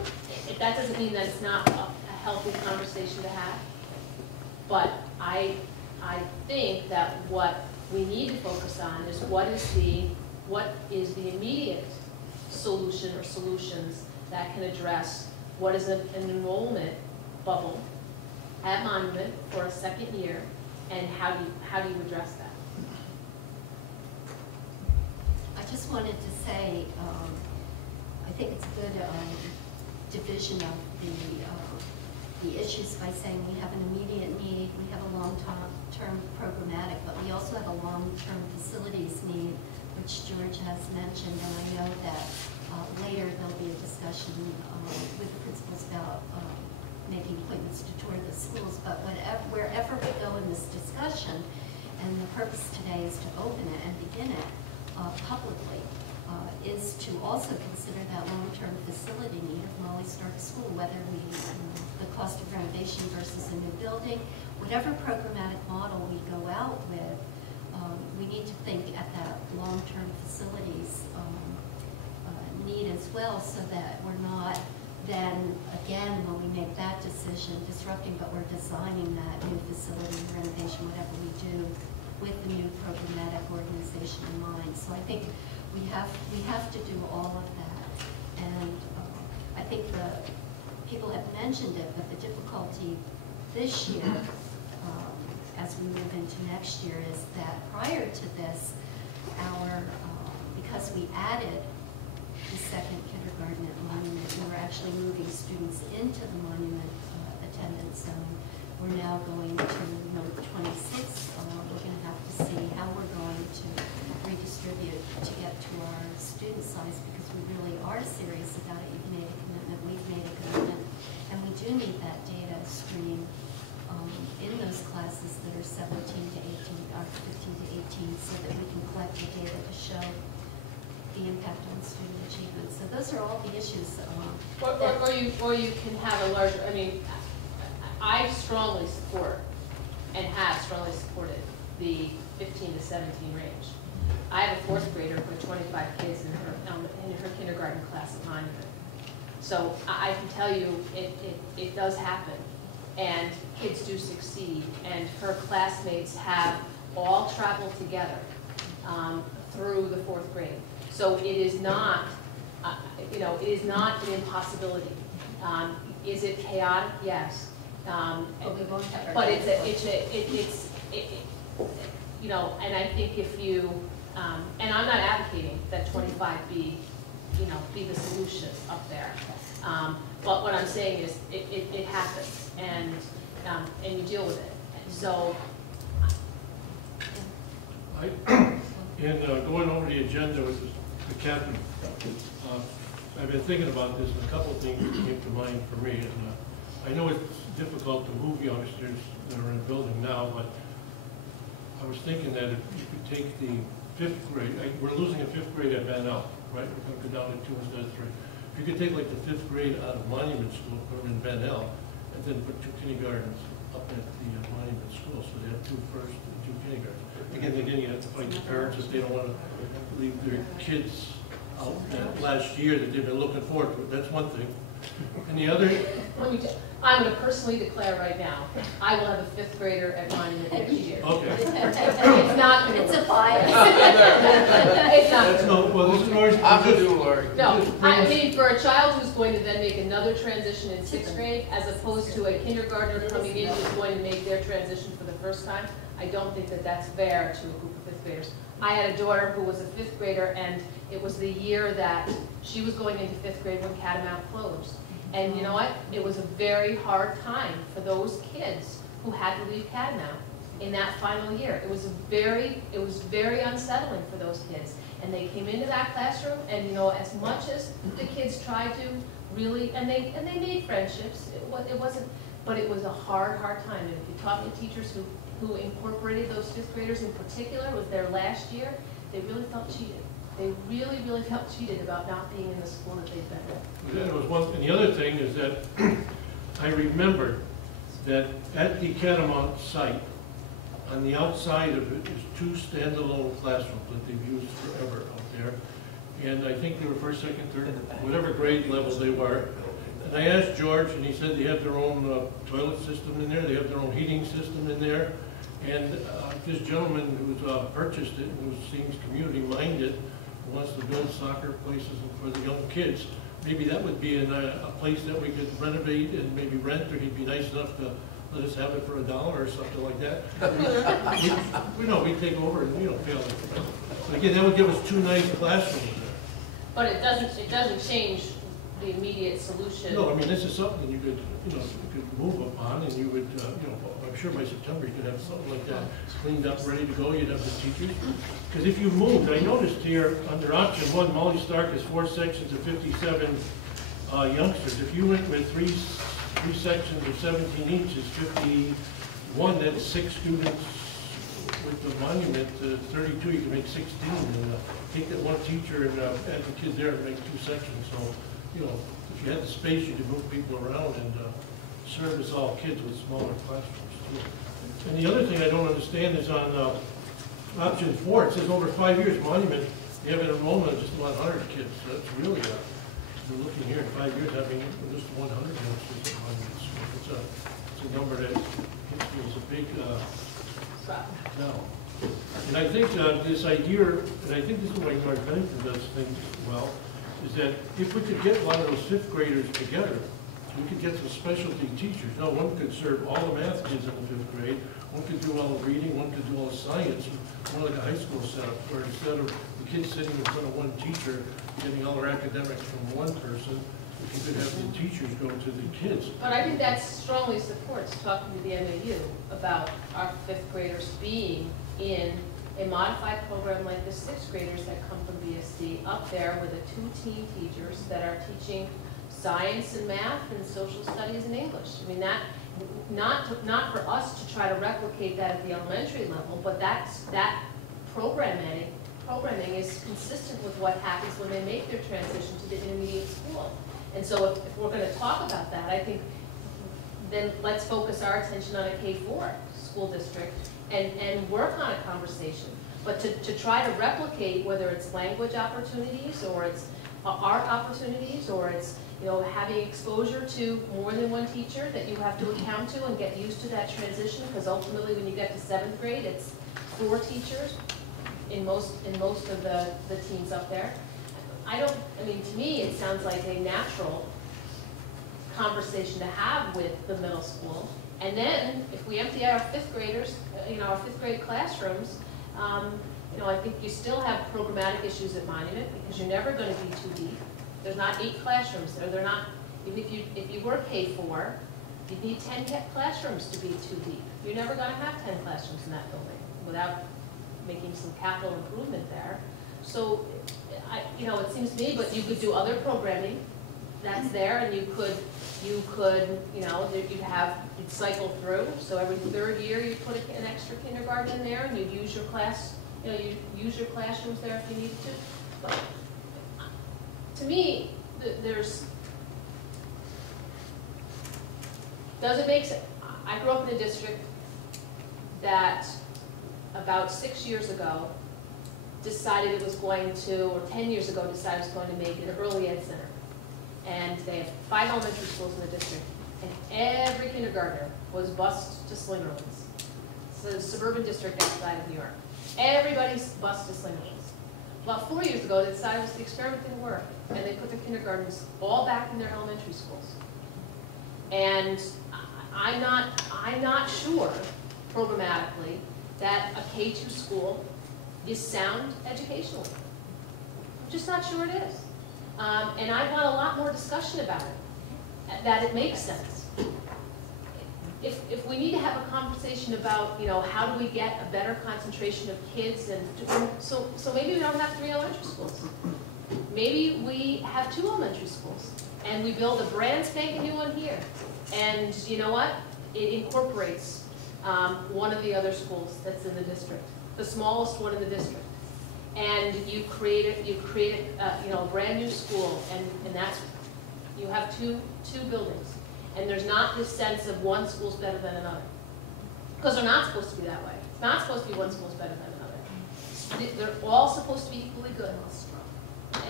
that doesn't mean that it's not a healthy conversation to have, but I think that what we need to focus on is what is the immediate solution or solutions that can address what is an enrollment bubble at Monument for a second year, and how do you address that? I just wanted to say, I think it's a good division of the issues by saying we have an immediate need, we have a long-term programmatic, but we also have a long-term facilities need, which George has mentioned, and I know that later there'll be a discussion with the principals about making appointments to tour the schools, but wherever we go in this discussion, and the purpose today is to open it and begin it publicly, is to also consider that long-term facility need of when we start school, whether the cost of renovation versus a new building, whatever programmatic model we go out with, we need to think at that long-term facilities need as well, so that we're not then, again, when we make that decision, disrupting, but we're designing that new facility renovation, whatever we do, with the new programmatic organization in mind. So I think we have to do all of that. And I think the people have mentioned it, but the difficulty this year, as we move into next year, is that prior to this, because we added the second kindergarten at Monument, we were actually moving students into the Monument attendance zone. We're now going to note 26. We're going to have to see how we're going to redistribute to get to our student size, because we really are serious about it. You've made a commitment, we've made a commitment, and we do need that data stream in those classes that are 17 to 18, or 15 to 18, so that we can collect the data to show the impact on student achievement. So those are all the issues. Or you can have a larger, I mean, I strongly support and have strongly supported the 15 to 17 range. I have a fourth grader with 25 kids in her kindergarten class at Monument. So I can tell you it does happen, and kids do succeed, and her classmates have all traveled together through the fourth grade. So it is not, it is not an impossibility. Is it chaotic? Yes. But it's and I think if you, and I'm not advocating that 25 be the solution up there. But what I'm saying is it happens, and you deal with it. So. Going over the agenda with the captain, I've been thinking about this, and a couple of things came to mind for me. And I know it's difficult to move youngsters that are in the building now, but I was thinking that if you could take the fifth grade, we're losing a fifth grade at Van L, right? We're going to go down to 2 instead of 3. If you could take like the fifth grade out of Monument School, put them in Van L, and then put 2 kindergartens up at the Monument School, so they have 2 first and 2 kindergartens. Again, you have to fight the parents if they don't want to leave their kids out that last year that they've been looking forward to. That's one thing. And the other, I'm going to personally declare right now, I will have a fifth grader at Monument next year. okay. It's not going to It's work. a bias. It's not going to So, work. well, this is ours. I'm with you, Lori. No, I mean, for a child who's going to then make another transition in 6th grade, as opposed to a kindergartner coming in who's going to make their transition for the first time, I don't think that that's fair to a group of 5th graders. I had a daughter who was a 5th grader, and it was the year that she was going into 5th grade when Catamount closed. And you know what? It was a very hard time for those kids who had to leave Catamount in that final year. It was very unsettling for those kids. And they came into that classroom, and as much as the kids tried to really, and they made friendships, it wasn't, but it was a hard time. And if you talk to teachers who incorporated those 5th graders in particular, it was their last year, they really felt cheated. They really felt cheated about not being in the school that they've been in. That was one, and the other thing is that I remembered that at the Catamount site, on the outside of it is 2 standalone classrooms that they've used forever out there. and I think they were first, second, third, whatever grade level they were. And I asked George, and he said they have their own toilet system in there, they have their own heating system in there. And this gentleman who's purchased it, who seems community-minded, wants to build soccer places for the young kids. Maybe that would be a place that we could renovate and maybe rent, or he'd be nice enough to let us have it for $1 or something like that. We'd take over and, pay all the rent. But again, that would give us 2 nice classrooms there. But it doesn't change the immediate solution. No, I mean, this is something you could move upon, and you would, I'm sure by September you could have something like that cleaned up, ready to go. You'd have the teachers. Because if you moved, I noticed here under option 1, Molly Stark has 4 sections of 57 youngsters. If you went with three sections of 17 each, is 51. That's 6 students with the monument. 32, you can make 16. And take that 1 teacher and add the kids there and make 2 sections. So, if you had the space, you could move people around and service all kids with smaller classrooms too. And the other thing I don't understand is on option 4, it says over 5 years, monument, you have an enrollment of just about 100 kids. So that's really, we're looking here at 5 years having just 100 youngsters at monument school. It's a number that hits me as a big no. And I think this idea, and I think this is why North Bennington does things well, is that if we could get a lot of those 5th graders together, we could get some specialty teachers. Now, one could serve all the math kids in the 5th grade, one could do all the reading, one could do all the science, more like a high school setup, where instead of the kids sitting in front of one teacher, getting all their academics from one person, you could have the teachers go to the kids. But I think that strongly supports talking to the MAU about our 5th graders being in a modified program like the 6th graders that come from BSD up there with the 2 team teachers that are teaching science and math and social studies and English. I mean, that not for us to try to replicate that at the elementary level, but that programming is consistent with what happens when they make their transition to the intermediate school. And so if we're going to talk about that, I think then let's focus our attention on a K-4 school district and work on a conversation. But to try to replicate, whether it's language opportunities or it's art opportunities or it's having exposure to more than 1 teacher that you have to account to and get used to that transition, because ultimately when you get to 7th grade, it's 4 teachers in most of the teams up there. To me, it sounds like a natural conversation to have with the middle school. And then, if we empty our 5th graders, our 5th grade classrooms, I think you still have programmatic issues at Monument because you're never going to be too deep. There's not 8 classrooms there. They're not, even if you were K-4, you'd need 10 classrooms to be too deep. You're never going to have 10 classrooms in that building without making some capital improvement there. So, it seems to me, but you could do other programming that's there, and you could, you'd cycle through. So every 3rd year, you put an extra kindergarten in there, and you'd use your you'd use your classrooms there if you needed to. But to me, does it make sense? I grew up in a district that about 6 years ago decided it was going to, or 10 years ago decided it was going to make an early ed center. And they have 5 elementary schools in the district, and every kindergartner was bused to Slingerlands. It's a suburban district outside of New York. Everybody's bused to Slingerlands. About 4 years ago, they decided the experiment didn't work, and they put their kindergartens all back in their elementary schools. And I'm not sure, programmatically, that a K-2 school is sound educationally. I'm just not sure it is. And I want a lot more discussion about it, that it makes sense. If we need to have a conversation about, how do we get a better concentration of kids, and so maybe we don't have 3 elementary schools. Maybe we have 2 elementary schools, and we build a brand spanking new one here. And you know what? It incorporates one of the other schools that's in the district, the smallest one in the district. And you create a brand new school, and that's, you have two buildings. And there's not this sense of one school's better than another. Because they're not supposed to be that way. It's not supposed to be one school's better than another. They're all supposed to be equally good.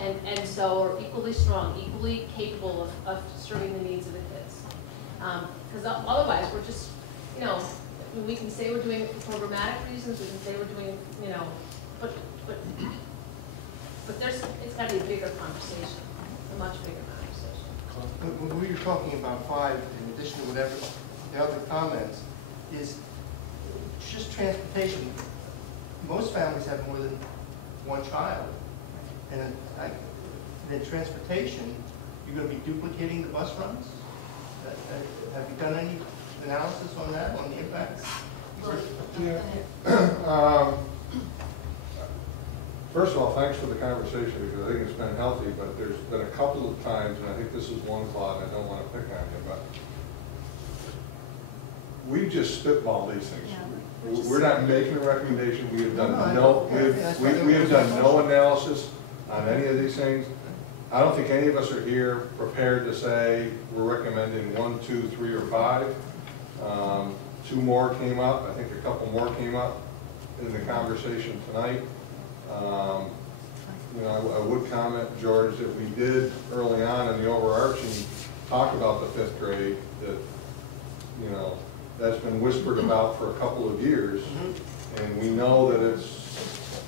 And so are equally strong, equally capable of serving the needs of the kids. Because otherwise, we're just, you know, we can say we're doing it for programmatic reasons, we can say we're doing it, you know, but it's gotta be a bigger conversation, a much bigger conversation. When we were talking about 5, in addition to whatever the other comments, is just transportation. Most families have more than one child. And then transportation, you're going to be duplicating the bus runs? Have you done any analysis on that, on the impacts? Well, Yeah. go ahead. First of all, thanks for the conversation, because I think it's been healthy, but there's been a couple of times, and I think this is one, Claude, and I don't want to pick on you, but we just spitball these things. Yeah. We're not making a recommendation, we have done No, we have done no analysis on any of these things. I don't think any of us are here prepared to say we're recommending 1, 2, 3, or 5. 2 more came up, I think a couple more came up in the conversation tonight. You know, I would comment, George, that we did early on in the overarching talk about the 5th grade, that, you know, that's been whispered about for a couple of years, and we know that it's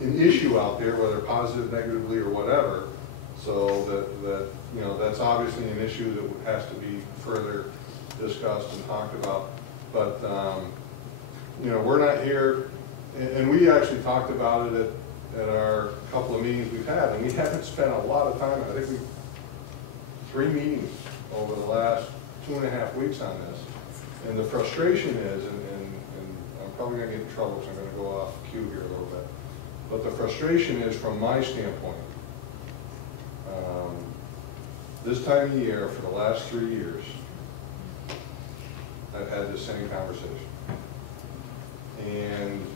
an issue out there, whether positive, negatively, or whatever, so that you know, that's obviously an issue that has to be further discussed and talked about. But, you know, we're not here, and we actually talked about it at our couple of meetings we've had, and we haven't spent a lot of time, I think we 3 meetings over the last 2.5 weeks on this. And the frustration is, and I'm probably going to get in trouble because I'm going to go off cue here a little bit, but the frustration is, from my standpoint, this time of year for the last 3 years, I've had the same conversation. And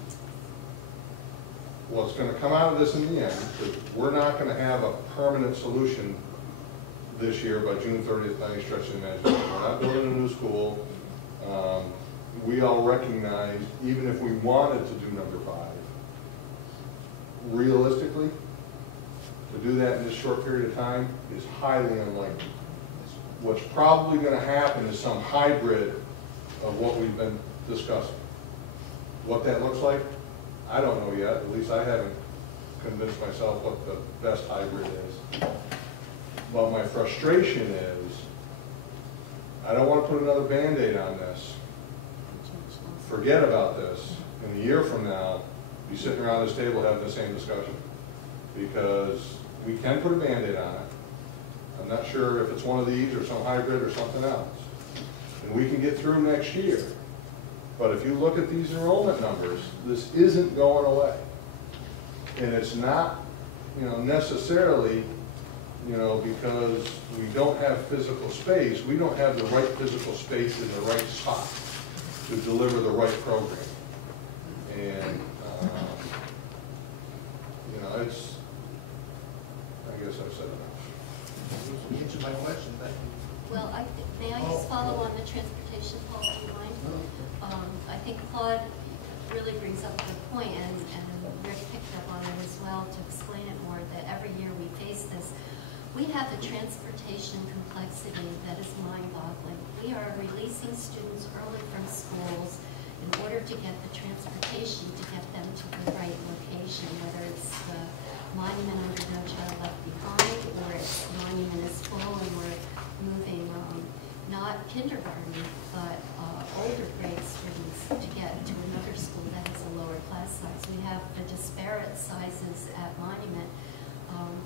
what's going to come out of this in the end, because we're not going to have a permanent solution this year by June 30th by any stretch of the imagination. We're not building a new school. We all recognize, even if we wanted to do number 5, realistically, to do that in this short period of time is highly unlikely. What's probably going to happen is some hybrid of what we've been discussing. What that looks like, I don't know yet. At least I haven't convinced myself what the best hybrid is. But my frustration is, I don't want to put another Band-Aid on this. Forget about this. In a year from now, be sitting around this table having the same discussion. Because we can put a Band-Aid on it. I'm not sure if it's one of these or some hybrid or something else. And we can get through next year. But if you look at these enrollment numbers, this isn't going away. And it's not, you know, necessarily, you know, because we don't have physical space, we don't have the right physical space in the right spot to deliver the right program. And, you know, it's, I guess I've said enough. You answered my question, thank you. Well, may I just follow on the transportation policy line? I think Claude really brings up a good point, and Rick picked up on it as well to explain it more, that every year we face this. We have a transportation complexity that is mind-boggling. We are releasing students early from schools in order to get the transportation to get them to the right location, whether it's the monument under No Child Left Behind, or it's monument is full and we're moving not kindergarten, but older grade students to get to another school that has a lower class size. We have the disparate sizes at Monument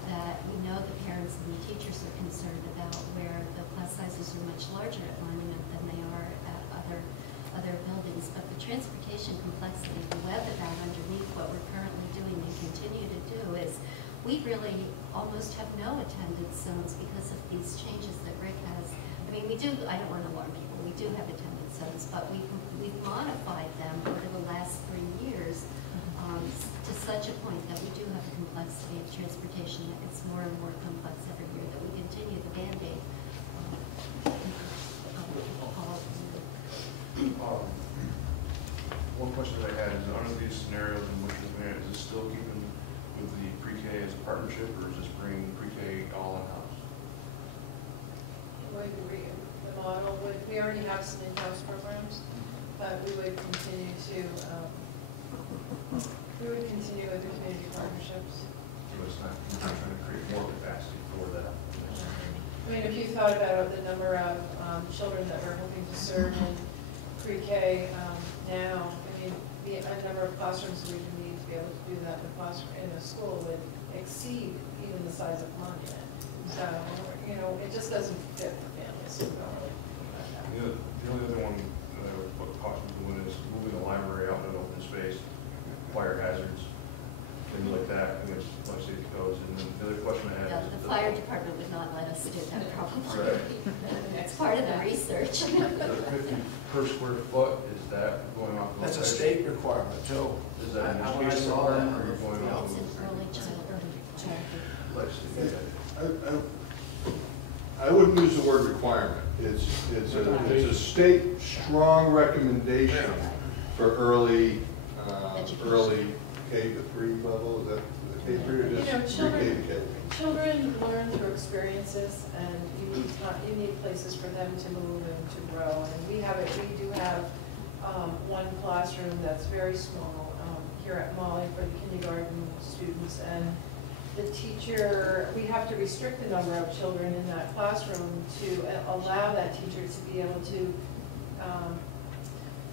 that we know the parents and the teachers are concerned about, where the class sizes are much larger at Monument than they are at other buildings. But the transportation complexity, the web of that underneath what we're currently doing and continue to do is we really almost have no attendance zones because of these changes that Rick has. I mean, we do, I don't want to alarm people, we do have attendance zones, but we've modified them over the last 3 years to such a point that we do have a complexity of transportation that gets more and more complex every year, that we continue the Band-Aid policy. One question that I had is, under these scenarios in which we're in, is it still keeping with the pre-K as a partnership, or is this bringing pre-K all in-house? The model would, we already have some in-house programs, but we would continue with the community partnerships. So it's not, you're not trying to create more capacity for that. I mean, if you thought about the number of children that we're hoping to serve in pre-K now, I mean, the number of classrooms we would need to be able to do that in a school would exceed even the size of Monument. So, you know, it just doesn't fit for families. So we don't really think about that. The only other one that I would put caution to doing is moving the library out in an open space, fire hazards, things like that, against life safety codes. And then the other question I had is The fire department would not let us do that probably. Right. It's part of the research. the 50 per square foot, is that going off? That's a state requirement too. Is that an When I education saw that, requirement, or are you going off It's of an early childhood. life safety? I wouldn't use the word requirement. It's a state strong recommendation for early K to 3 level. Is that the K 3 or just You know, pre-K to K? Children learn through experiences, and you need places for them to move and to grow. And we do have one classroom that's very small here at Molly for the kindergarten students, and the teacher, we have to restrict the number of children in that classroom to allow that teacher to be able to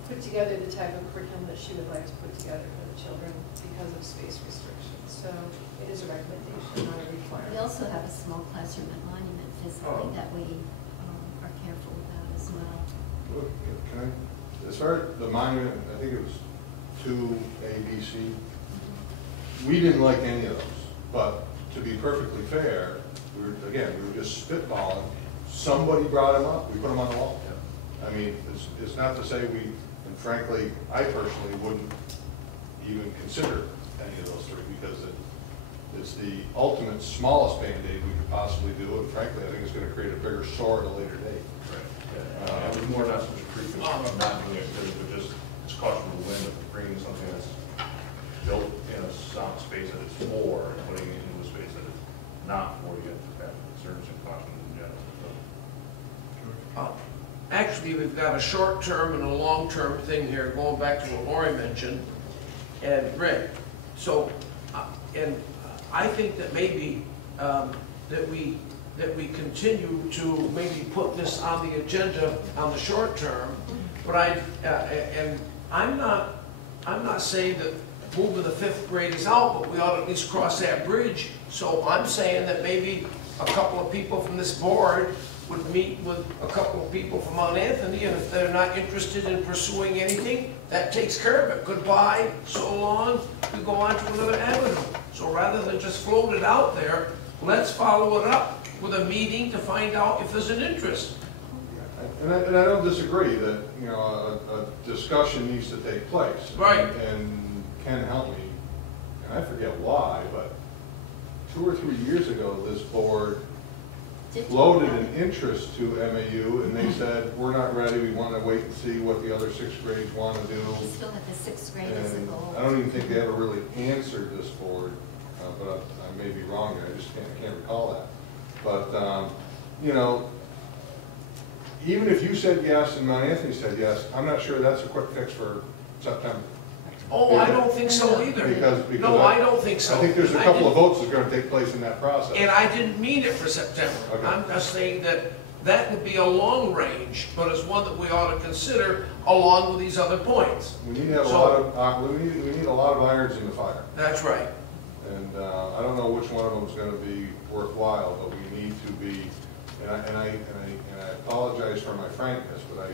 put together the type of curriculum that she would like to put together for the children because of space restrictions. So it is a recommendation, not a requirement. We also have a small classroom at Monument physically that we are careful about as well. Look, can I, as far as the monument, I think it was 2A, B, C. We didn't like any of those, but to be perfectly fair, we were just spitballing. Somebody brought them up, we put them on the wall. I mean, it's not to say we, and frankly, I personally wouldn't even consider any of those 3 because it's the ultimate smallest Band-Aid we could possibly do, and frankly, I think it's going to create a bigger sore at a later date. It was more not so much pre-construction, not doing it, but just it's caution to the wind of bringing something that's built in a sound space that it's for, and putting it into a space that it's not for, you have to have concerns and caution in general. Actually, we've got a short-term and a long-term thing here, going back to what Lori mentioned, and Rick. So, and I think that maybe that we continue to maybe put this on the agenda on the short term, but I'm not saying that moving the 5th grade is out, but we ought to at least cross that bridge. So I'm saying that maybe a couple of people from this board would meet with a couple of people from Mount Anthony, and if they're not interested in pursuing anything, that takes care of it. Goodbye, so long, we go on to another avenue. So rather than just float it out there, let's follow it up with a meeting to find out if there's an interest. And I don't disagree that, you know, a discussion needs to take place. Right. And Ken helped me, and I forget why, but 2 or 3 years ago, this board floated an interest to MAU, and they said, we're not ready, we want to wait and see what the other 6th grades want to do. We still have the 6th grade as a And goal. I don't even think they ever really answered this board, but I may be wrong here, I can't recall that. But, you know, even if you said yes and Mount Anthony said yes, I'm not sure that's a quick fix for September. Oh, I don't think so either. Because No, I don't think so. I think there's a couple of votes that's going to take place in that process. And I didn't mean it for September. Okay. I'm just saying that that would be a long range, but it's one that we ought to consider along with these other points. We need to have So- we need a lot of irons in the fire. That's right. And I don't know which one of them is going to be worthwhile, but we need to be, and I apologize for my frankness, but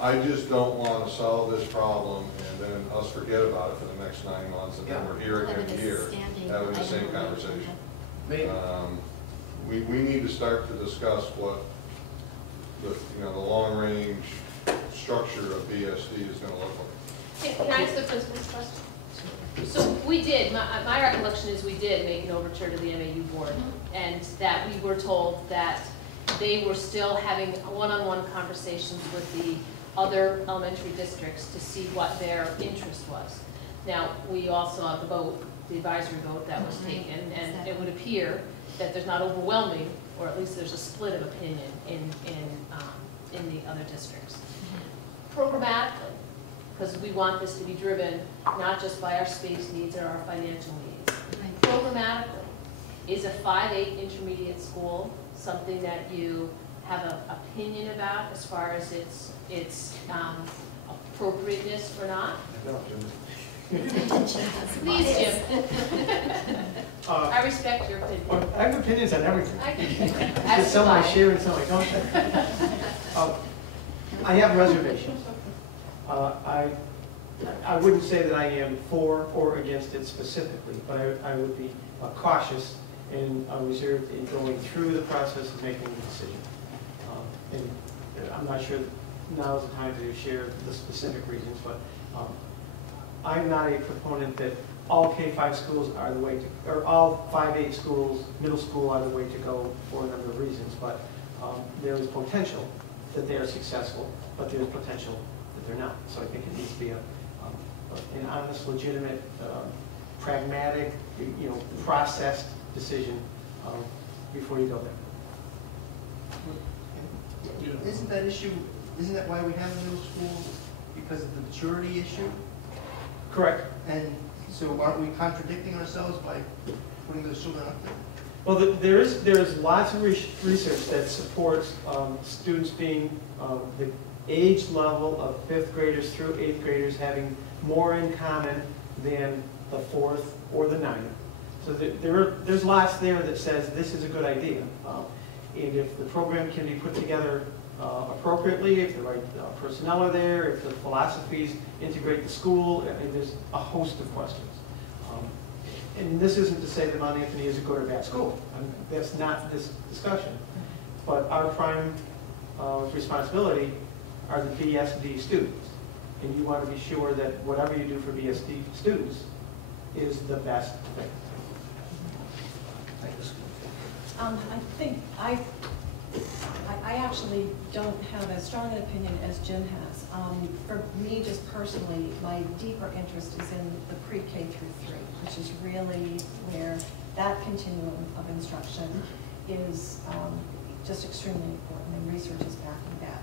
I just don't want to solve this problem and then us forget about it for the next 9 months, and then we're here again in a year having the same conversation. Maybe. We need to start to discuss what the long-range structure of BSD is going to look like. Can I ask the principal's question? So we did, my recollection is we did make an overture to the MAU board, and that we were told that they were still having one-on-one conversations with the other elementary districts to see what their interest was. Now, we also have the vote, the advisory vote that was Right, taken, and it exactly. would appear that there's not overwhelming, or at least there's a split of opinion in the other districts. Programmatically, because we want this to be driven not just by our space needs or our financial needs. Right. Programmatically, is a 5-8 intermediate school something that you have an opinion about as far as its appropriateness or not? Please, Jim. I respect your opinion. Well, I have opinions on everything. As Some do I I. share and some I don't share. I have reservations. I wouldn't say that I am for or against it specifically, but I would be cautious and reserved in going through the process of making a decision. And I'm not sure now is the time to share the specific reasons, but I'm not a proponent that all K-5 schools are the way to, or all 5-8 schools, middle school are the way to go for a number of reasons, but there is potential that they are successful, but there is potential that they're not. So I think it needs to be an honest, legitimate, pragmatic, processed decision before you go there. Isn't that issue, isn't that why we have a middle school? Because of the maturity issue? Correct. And so aren't we contradicting ourselves by putting those children up there? Well, there is lots of research that supports students being the age level of 5th graders through 8th graders having more in common than the 4th or the 9th. So there's lots there that says this is a good idea. And if the program can be put together appropriately, if the right personnel are there, if the philosophies integrate the school, and there's a host of questions. And this isn't to say that Mount Anthony is a good or bad school. That's not this discussion. But our prime responsibility are the BSD students. And you want to be sure that whatever you do for BSD students is the best thing. I think I actually don't have as strong an opinion as Jim has. For me, just personally, my deeper interest is in the pre-K through 3, which is really where that continuum of instruction is just extremely important, and research is backing that.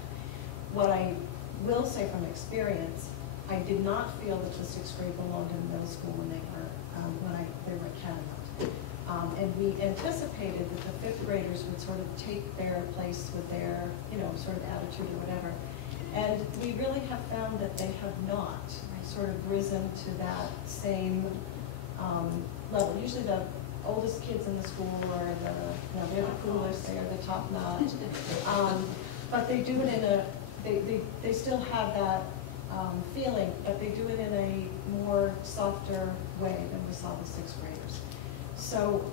What I will say from experience, I did not feel that the 6th grade belonged in middle school when they were at Catamount. And we anticipated that the 5th graders would sort of take their place with their, sort of attitude or whatever. And we really have found that they have not sort of risen to that same level. Usually the oldest kids in the school are they're the coolest, they are the top notch. But they do it in a, they still have that feeling, but they do it in a more softer way than we saw the 6th graders. So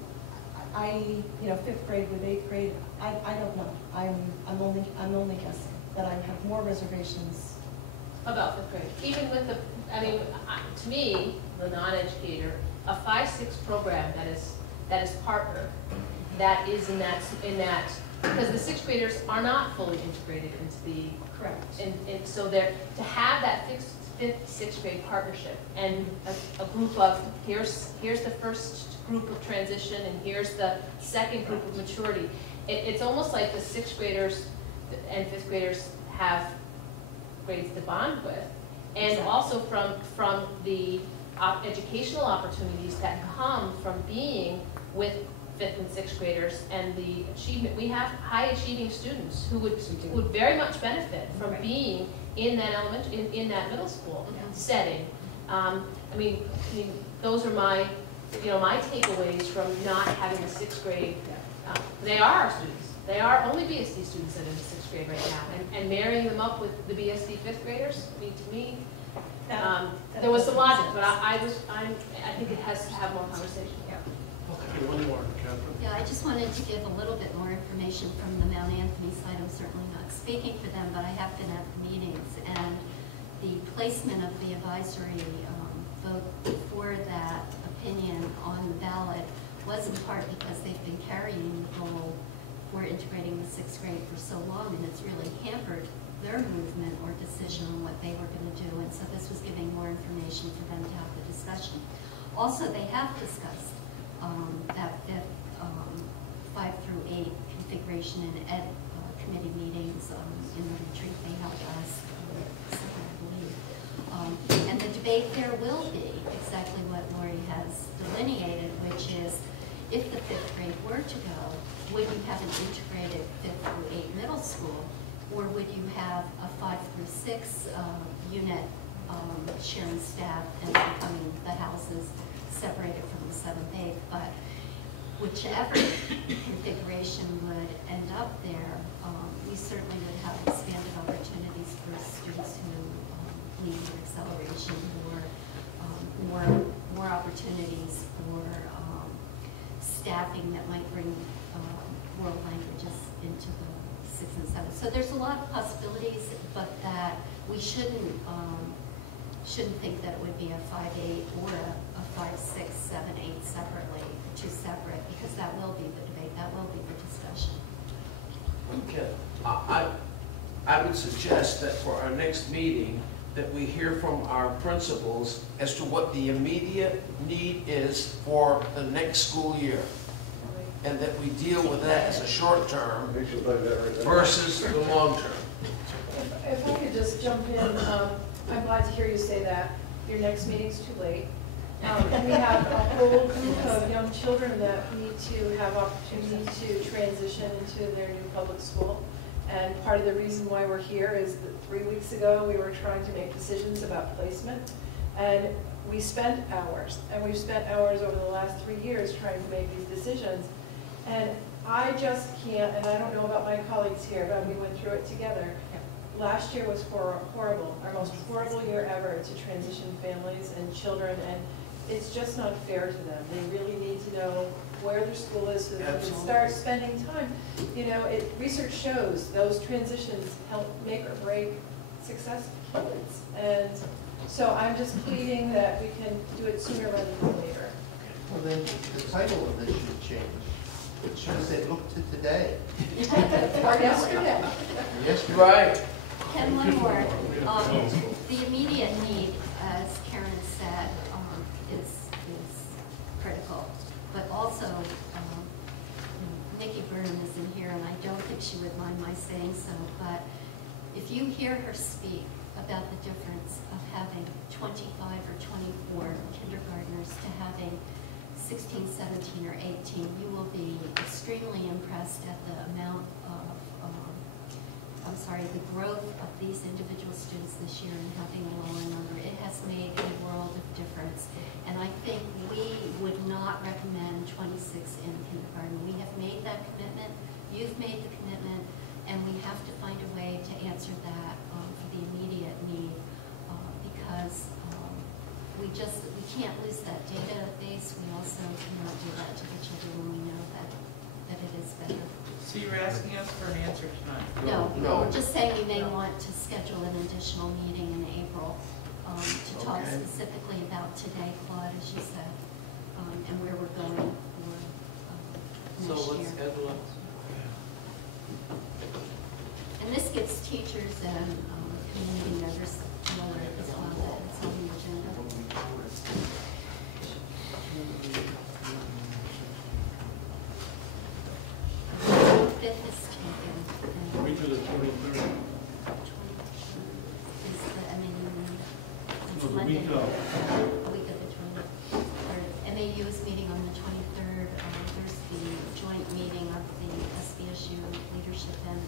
I, 5th grade with 8th grade, I don't know. I'm only guessing, but I have more reservations. About 5th grade, even with to me, the non-educator, a 5-6 program that is partner, that is in that, because the 6th graders are not fully integrated into the. Correct. And so to have that 5th, 6th grade partnership and a group of, here's the first group of transition and here's the second group of maturity. It's almost like the 6th graders and 5th graders have grades to bond with. And Exactly. Also from the educational opportunities that come from being with 5th and 6th graders and the achievement. We have high achieving students who would very much benefit from Right. being in that in that middle school setting. Those are my takeaways from not having the 6th grade. They are our students. They are only BSD students that are in the 6th grade right now. And marrying them up with the BSD 5th graders, to me, there was some logic, but I think it has to have more conversation. Okay, one more, Catherine. Yeah, I just wanted to give a little bit more information from the Mount Anthony side. I'm certainly not speaking for them, but I have been at the meetings, and the placement of the advisory vote for that opinion on the ballot was in part because they've been carrying the goal for integrating the 6th grade for so long, and it's really hampered their movement or decision on what they were going to do. And so this was giving more information for them to have the discussion Also, they have discussed that fifth 5 through 8 configuration in ed committee meetings in the retreat they held last summer, I believe. And the debate there will be exactly what Lori has delineated, which is if the 5th grade were to go, would you have an integrated 5th through 8 middle school, or would you have a 5 through 6 unit sharing staff and becoming the houses separated from the 7th, 8th? But whichever configuration would end up there, we certainly would have expanded opportunities for students who need acceleration, more opportunities for staffing that might bring world languages into the 6th and 7th. So there's a lot of possibilities, but that we shouldn't think that it would be a 5-8 or a 5-6, 7-8 separately, two separate, because that will be the debate, that will be the discussion. Okay. I would suggest that for our next meeting, that we hear from our principals as to what the immediate need is for the next school year. And that we deal with that as a short term versus the long term. If I could just jump in, I'm glad to hear you say that. Your next meeting's too late. And we have a whole group of young children that need to have opportunity to transition into their new public school. And part of the reason why we're here is that 3 weeks ago we were trying to make decisions about placement. And we spent hours, and we've spent hours over the last 3 years trying to make these decisions. And I just can't, and I don't know about my colleagues here, but we went through it together. Last year was horrible, our most horrible year ever to transition families and children, and it's just not fair to them. They really need to know where their school is so that they can start spending time. You know, research shows those transitions help make or break success of kids. And so I'm just pleading that we can do it sooner rather than later. Well, then the title of this should change. It should have said, look to today. Or yesterday. Yesterday. Right. Ken, one more. The immediate need, as Karen said, is critical. But also, Nikki Burnham is in here, and I don't think she would mind my saying so, but if you hear her speak about the difference of having 25 or 24 kindergartners to having 16, 17, or 18, you will be extremely impressed at the amount of, the growth of these individual students this year and having a lower number. It has made a world of difference. And I think we would not recommend 26 in kindergarten. We have made that commitment, you've made the commitment, and we have to find a way to answer that for the immediate need because we can't lose that database. We also cannot do that to the children when we know that it is better. So you're asking us for an answer tonight? No, No. we're just saying you may want to schedule an additional meeting in April to talk Okay. specifically about today, Claude, as you said, and where we're going for So next let's year. schedule it. And this gets teachers and community members to know as well that it's on the agenda. Fifth is taken. and Week of the 23rd. 20th is the MAU. It's No, the Monday. week of. A week of the 23rd. MAU is meeting on the 23rd. There's the joint meeting of the SBSU leadership and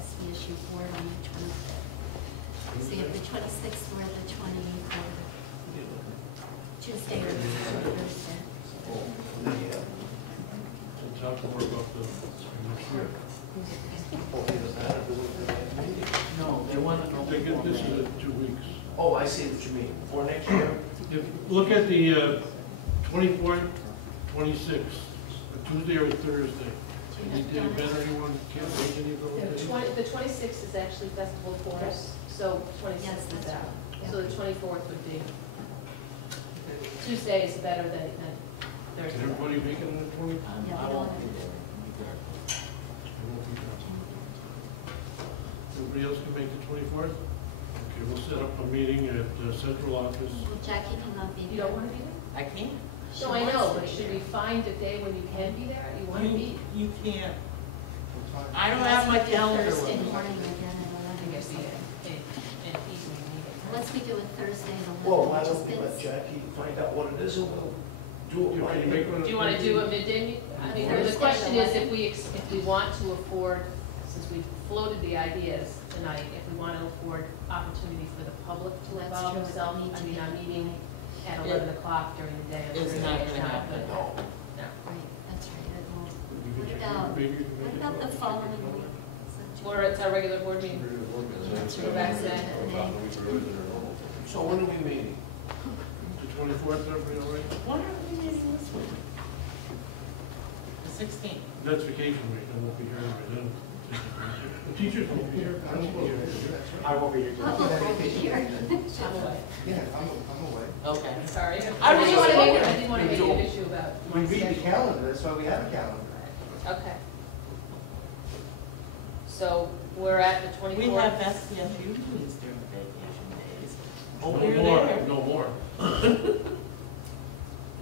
SBSU board on the 25th. So you have the 26th or the 24th. Tuesday or Thursday. We'll talk more about the next year. No, they want to know. They get this is 2 weeks. Oh, I see what you mean. For next year? Look at the 24th, 26th, a Tuesday or a Thursday. Any day better, anyone can't make any of those days? The 26th is actually festival for us, so 26th is out. So the 24th would be, Tuesday is better than Can Thursday. everybody make it on the 20th? Yeah, I we won't don't- be there. Everybody else can make the 24th? Okay, we'll set up a meeting at Central Office. Well, Jackie cannot be You there. don't want to be there? I can't. No, I know, but should we find a day when you can be there? You want to be? You can't, What time? I don't have my Unless we do calendar Thursday with me. morning again at I think it's 11. an evening meeting. Unless we do it Thursday at 11. Well, why which is don't we let this. Jackie find out what it is and we'll do it Can right you make one? Do you want to do a midday? I mean, the Thursday question is at if we want to afford, since we floated the ideas tonight, if we want to afford opportunity for the public to That's involve true. themselves. Need to I mean, be- our meeting at It 11 o'clock during the day. on is Thursday not is gonna happen. good. No. No. Right, that's right. It won't. You can What check- about, maybe you can what make it about the work. following week? Is that too- Or it's our regular board meeting. Two Go back to that. So when are we meeting? The 24th, everybody all right? When are we meeting this week? The 16th. That's vacation week, I won't be here anyway then. The teachers won't be here. I won't be here. I won't be here. Oh, over here. I'm away. Yeah, I'm away. Okay. Sorry. I I was didn't just want to make wondering. I didn't want to make an issue about. We read the calendar, that's why we have a calendar. Okay. So we're at the 24th. We have SPSU meetings during vacation days. Oh, No we're more, there. no more.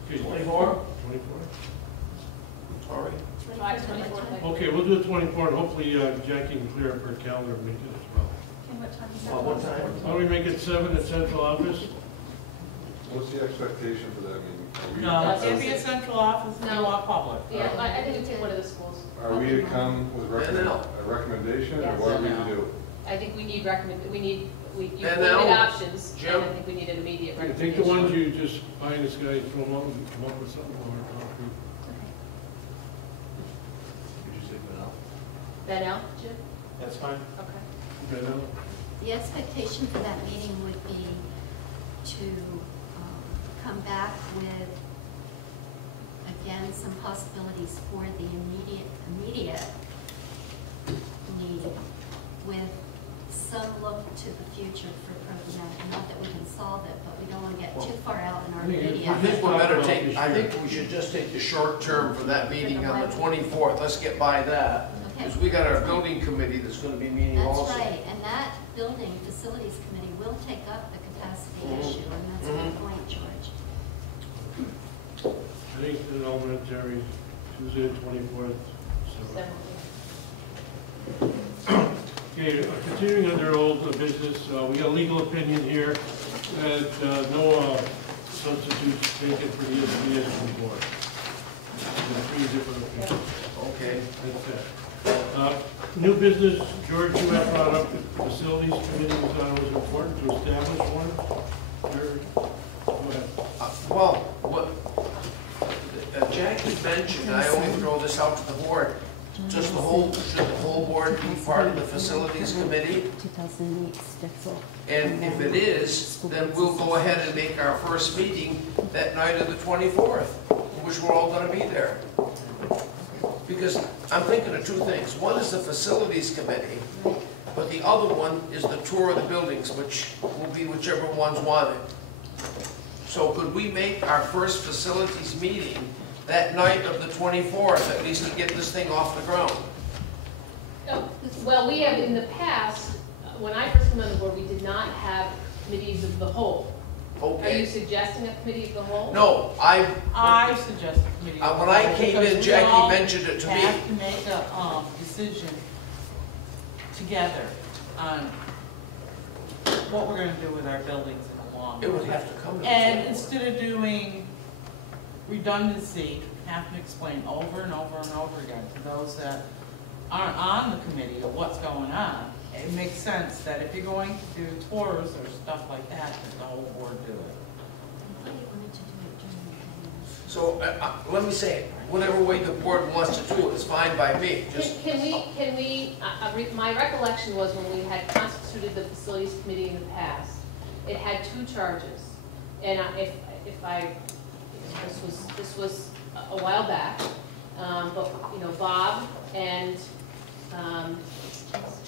Okay, 24? 24. Sorry. 5/24. Okay, we'll do the 24th, hopefully Jackie can clear up her calendar and make it as well. And what time is that? Well, what time? Why don't we make it 7 at central office? What's the expectation for that meeting? Are we- No, it can't be a central office, No. you want public. Yeah, I think it's one of the schools. Are we to come with Bennell. a recommendation, or Yes. what are we to Bennell. do? I think we need you And voted now, options, and Jim? I think we need an immediate Take recommendation. the ones you just find this guy, throw them out and come up with something more concrete. Did you say Bennell? Benel, Jim? That's fine. Okay. Bennell? The expectation for that meeting would be to come back with, again, some possibilities for the immediate need with some look to the future for personnel. Not that we can solve it, but we don't want to get too far out in our I think it's- immediate. I think we better take, I think we should just take the short term for that meeting on the 24th. Let's get by that. Okay. Because we got our building committee that's gonna be meeting also. That's right, and that building facilities committee will take up the capacity issue, and that's a good point, George. I think the elementary, Tuesday the 24th. Seven. Okay, continuing under old business, we got a legal opinion here that no substitutes taken for the education board. There are 3 different opinions. Okay. That's it. New business, George, you had brought up the facilities committee, you thought it was important to establish one. Jared, go ahead. Well, what Jackie mentioned, I only throw this out to the board, should the whole board be part of the facilities committee? 2008 Stitzel. And if it is, then we'll go ahead and make our first meeting that night of the 24th, which we're all gonna be there. Because I'm thinking of 2 things. One is the facilities committee, but the other one is the tour of the buildings, which will be whichever one's wanted. So could we make our first facilities meeting that night of the 24th, at least to get this thing off the ground? Well, we have in the past, when I first came on the board, we did not have committees of the whole. Are you Okay. suggesting a committee of the whole? No, I suggest a committee. of when the I whole, came because in, we Jackie all mentioned it to me. have to make a, decision together on what we're gonna do with our buildings in the long It would run. have to come to the And floor. instead of doing redundancy, having to explain over and over and over again to those that aren't on the committee of what's going on, it makes sense that if you're going to do tours or stuff like that the whole board do it. I thought you wanted to do it during the So, let me say it, whatever way the board wants to do it is fine by me, just, Can we, my recollection was when we had constituted the facilities committee in the past, it had 2 charges. And this was a while back, but, Bob and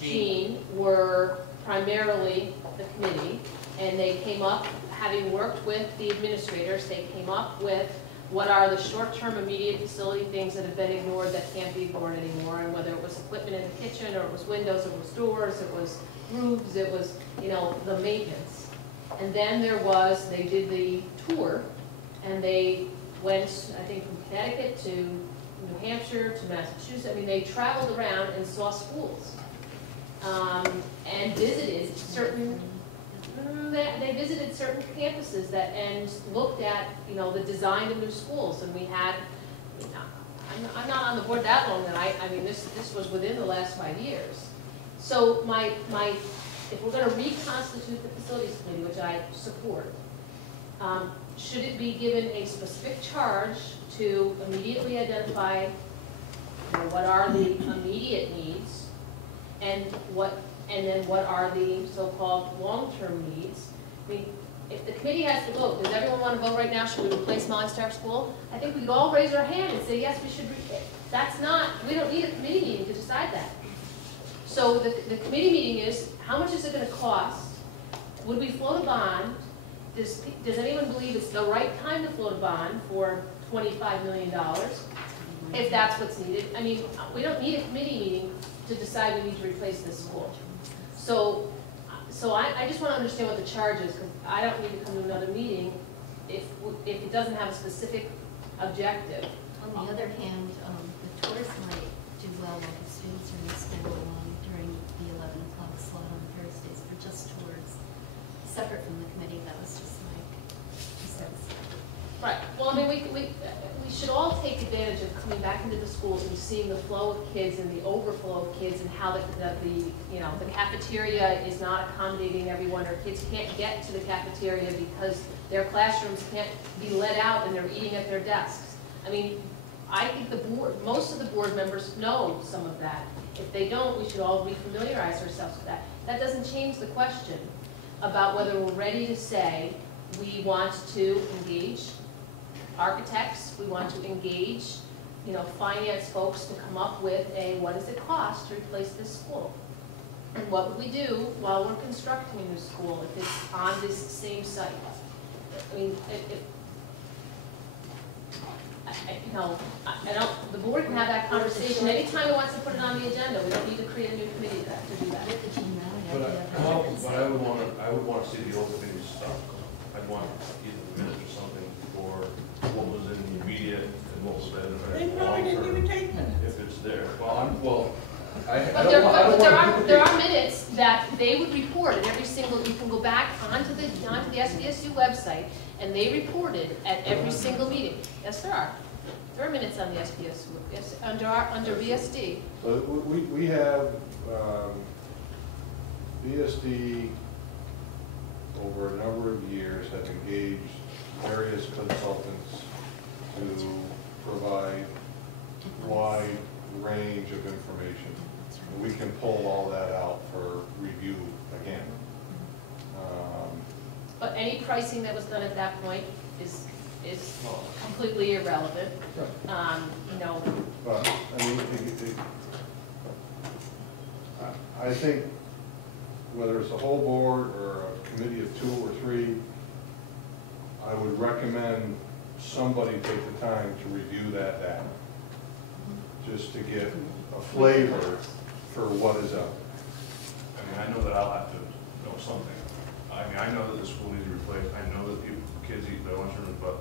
Jean were primarily the committee, and they came up, having worked with the administrators, they came up with what are the short-term immediate facility things that have been ignored that can't be ignored anymore, and whether it was equipment in the kitchen, or it was windows, or it was doors, it was roofs, it was, the maintenance. And then they did the tour, and they went, I think, from Connecticut to New Hampshire to Massachusetts. I mean, they traveled around and saw schools, and visited certain, they visited certain campuses that, and looked at, you know, the design of new schools. And we had, I'm not on the board that long, and I mean, this was within the last 5 years. So if we're gonna reconstitute the facilities committee, which I support, should it be given a specific charge to immediately identify, you know, what are the immediate needs, and then what are the so-called long-term needs? I mean, if the committee has to vote, does everyone want to vote right now, should we replace Molly Stark School? I think we could all raise our hand and say, yes, we should. That's not, we don't need a committee meeting to decide that. So the committee meeting is, how much is it gonna cost? Would we float a bond? Does anyone believe it's the right time to float a bond for $25 million? If that's what's needed. I mean, we don't need a committee meeting to decide we need to replace this school. So I just want to understand what the charge is, because I don't need to come to another meeting if it doesn't have a specific objective. On the other hand, the tours might do well while the students are in school during the 11 o'clock slot on Thursdays for just tours, separate from the committee. That was just my 2 cents. Right. Well, I mean, we should all take advantage of coming back into the schools and seeing the flow of kids and the overflow of kids, and how the cafeteria is not accommodating everyone, or kids can't get to the cafeteria because their classrooms can't be let out and they're eating at their desks. I mean, I think most of the board members know some of that. If they don't, we should all refamiliarize ourselves with that. That doesn't change the question about whether we're ready to say we want to engage architects, we want to engage, you know, finance folks to come up with what does it cost to replace this school? And what would we do while we're constructing a new school if it's on this same site? I mean, the board can have that conversation anytime it wants to put it on the agenda. We don't need to create a new committee to do that. But I would want to see the old committee stuff. I'd want either minutes or something for what was in the immediate and what was in They the probably long didn't even term, take minutes. if it's there. I But there are minutes that they would report at every single, you can go back onto the SVSU website, and they reported at every single meeting. Yes, there are. There are minutes on the SVSU, yes, under VSD. We have, VSD over a number of years have engaged various consultants to provide wide range of information. And we can pull all that out for review again. But any pricing that was done at that point is completely irrelevant. Right. You know. But, I mean, I think whether it's a whole board or a committee of 2 or 3, I would recommend somebody take the time to review that data, just to get a flavor for what is up. I mean, I know that I'll have to know something. I mean, I know that the school needs to be replaced. I know that kids eat their lunchroom, but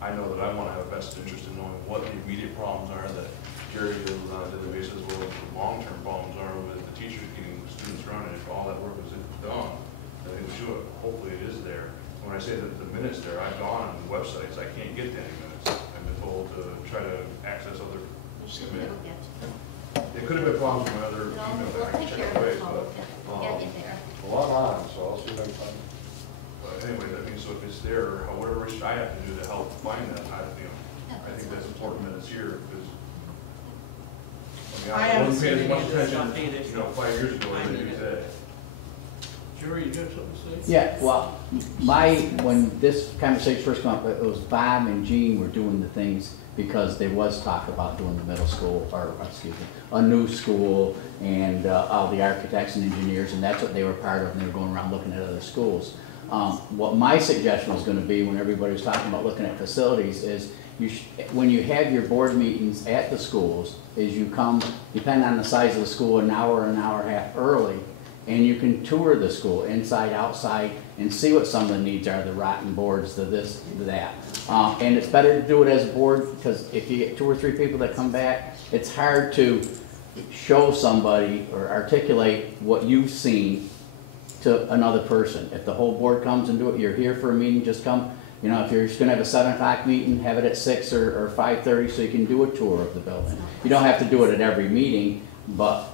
I know that I want to have a best interest in knowing what the immediate problems are that Jerry deals on a daily basis, what the long-term problems are with the teachers getting students running. If all that work is done, I think we should. Hopefully it is there. When I say that the minutes there, I've gone on the websites, I can't get to any minutes. I've been told to try to access other minutes. It could have been problems with my other email that I can check away, but, Well, I'm on, so I'll see if I can find it. but anyway, that means, so if it's there, whatever I have to do to help find that, I think that's important that it's here, because I haven't wasn't paying seen as much any of this attention, stuff either. 5 years ago as I do today. Jerry, you got something to say? Yeah, well, when this conversation first came up, it was Bob and Jean were doing the things because there was talk about doing the middle school, or, excuse me, a new school, and all the architects and engineers, and that's what they were part of, and they were going around looking at other schools. What my suggestion was gonna be, when everybody was talking about looking at facilities, is when you have your board meetings at the schools, is you come, depending on the size of the school, an hour and a half early, and you can tour the school, inside, outside, and see what some of the needs are, the rotten boards, the this, the that. And it's better to do it as a board, because if you get 2 or 3 people that come back, it's hard to show somebody or articulate what you've seen to another person. If the whole board comes and do it, you're here for a meeting, just come. You know, if you're just gonna have a 7 o'clock meeting, have it at 6 or 5:30 so you can do a tour of the building. You don't have to do it at every meeting, but,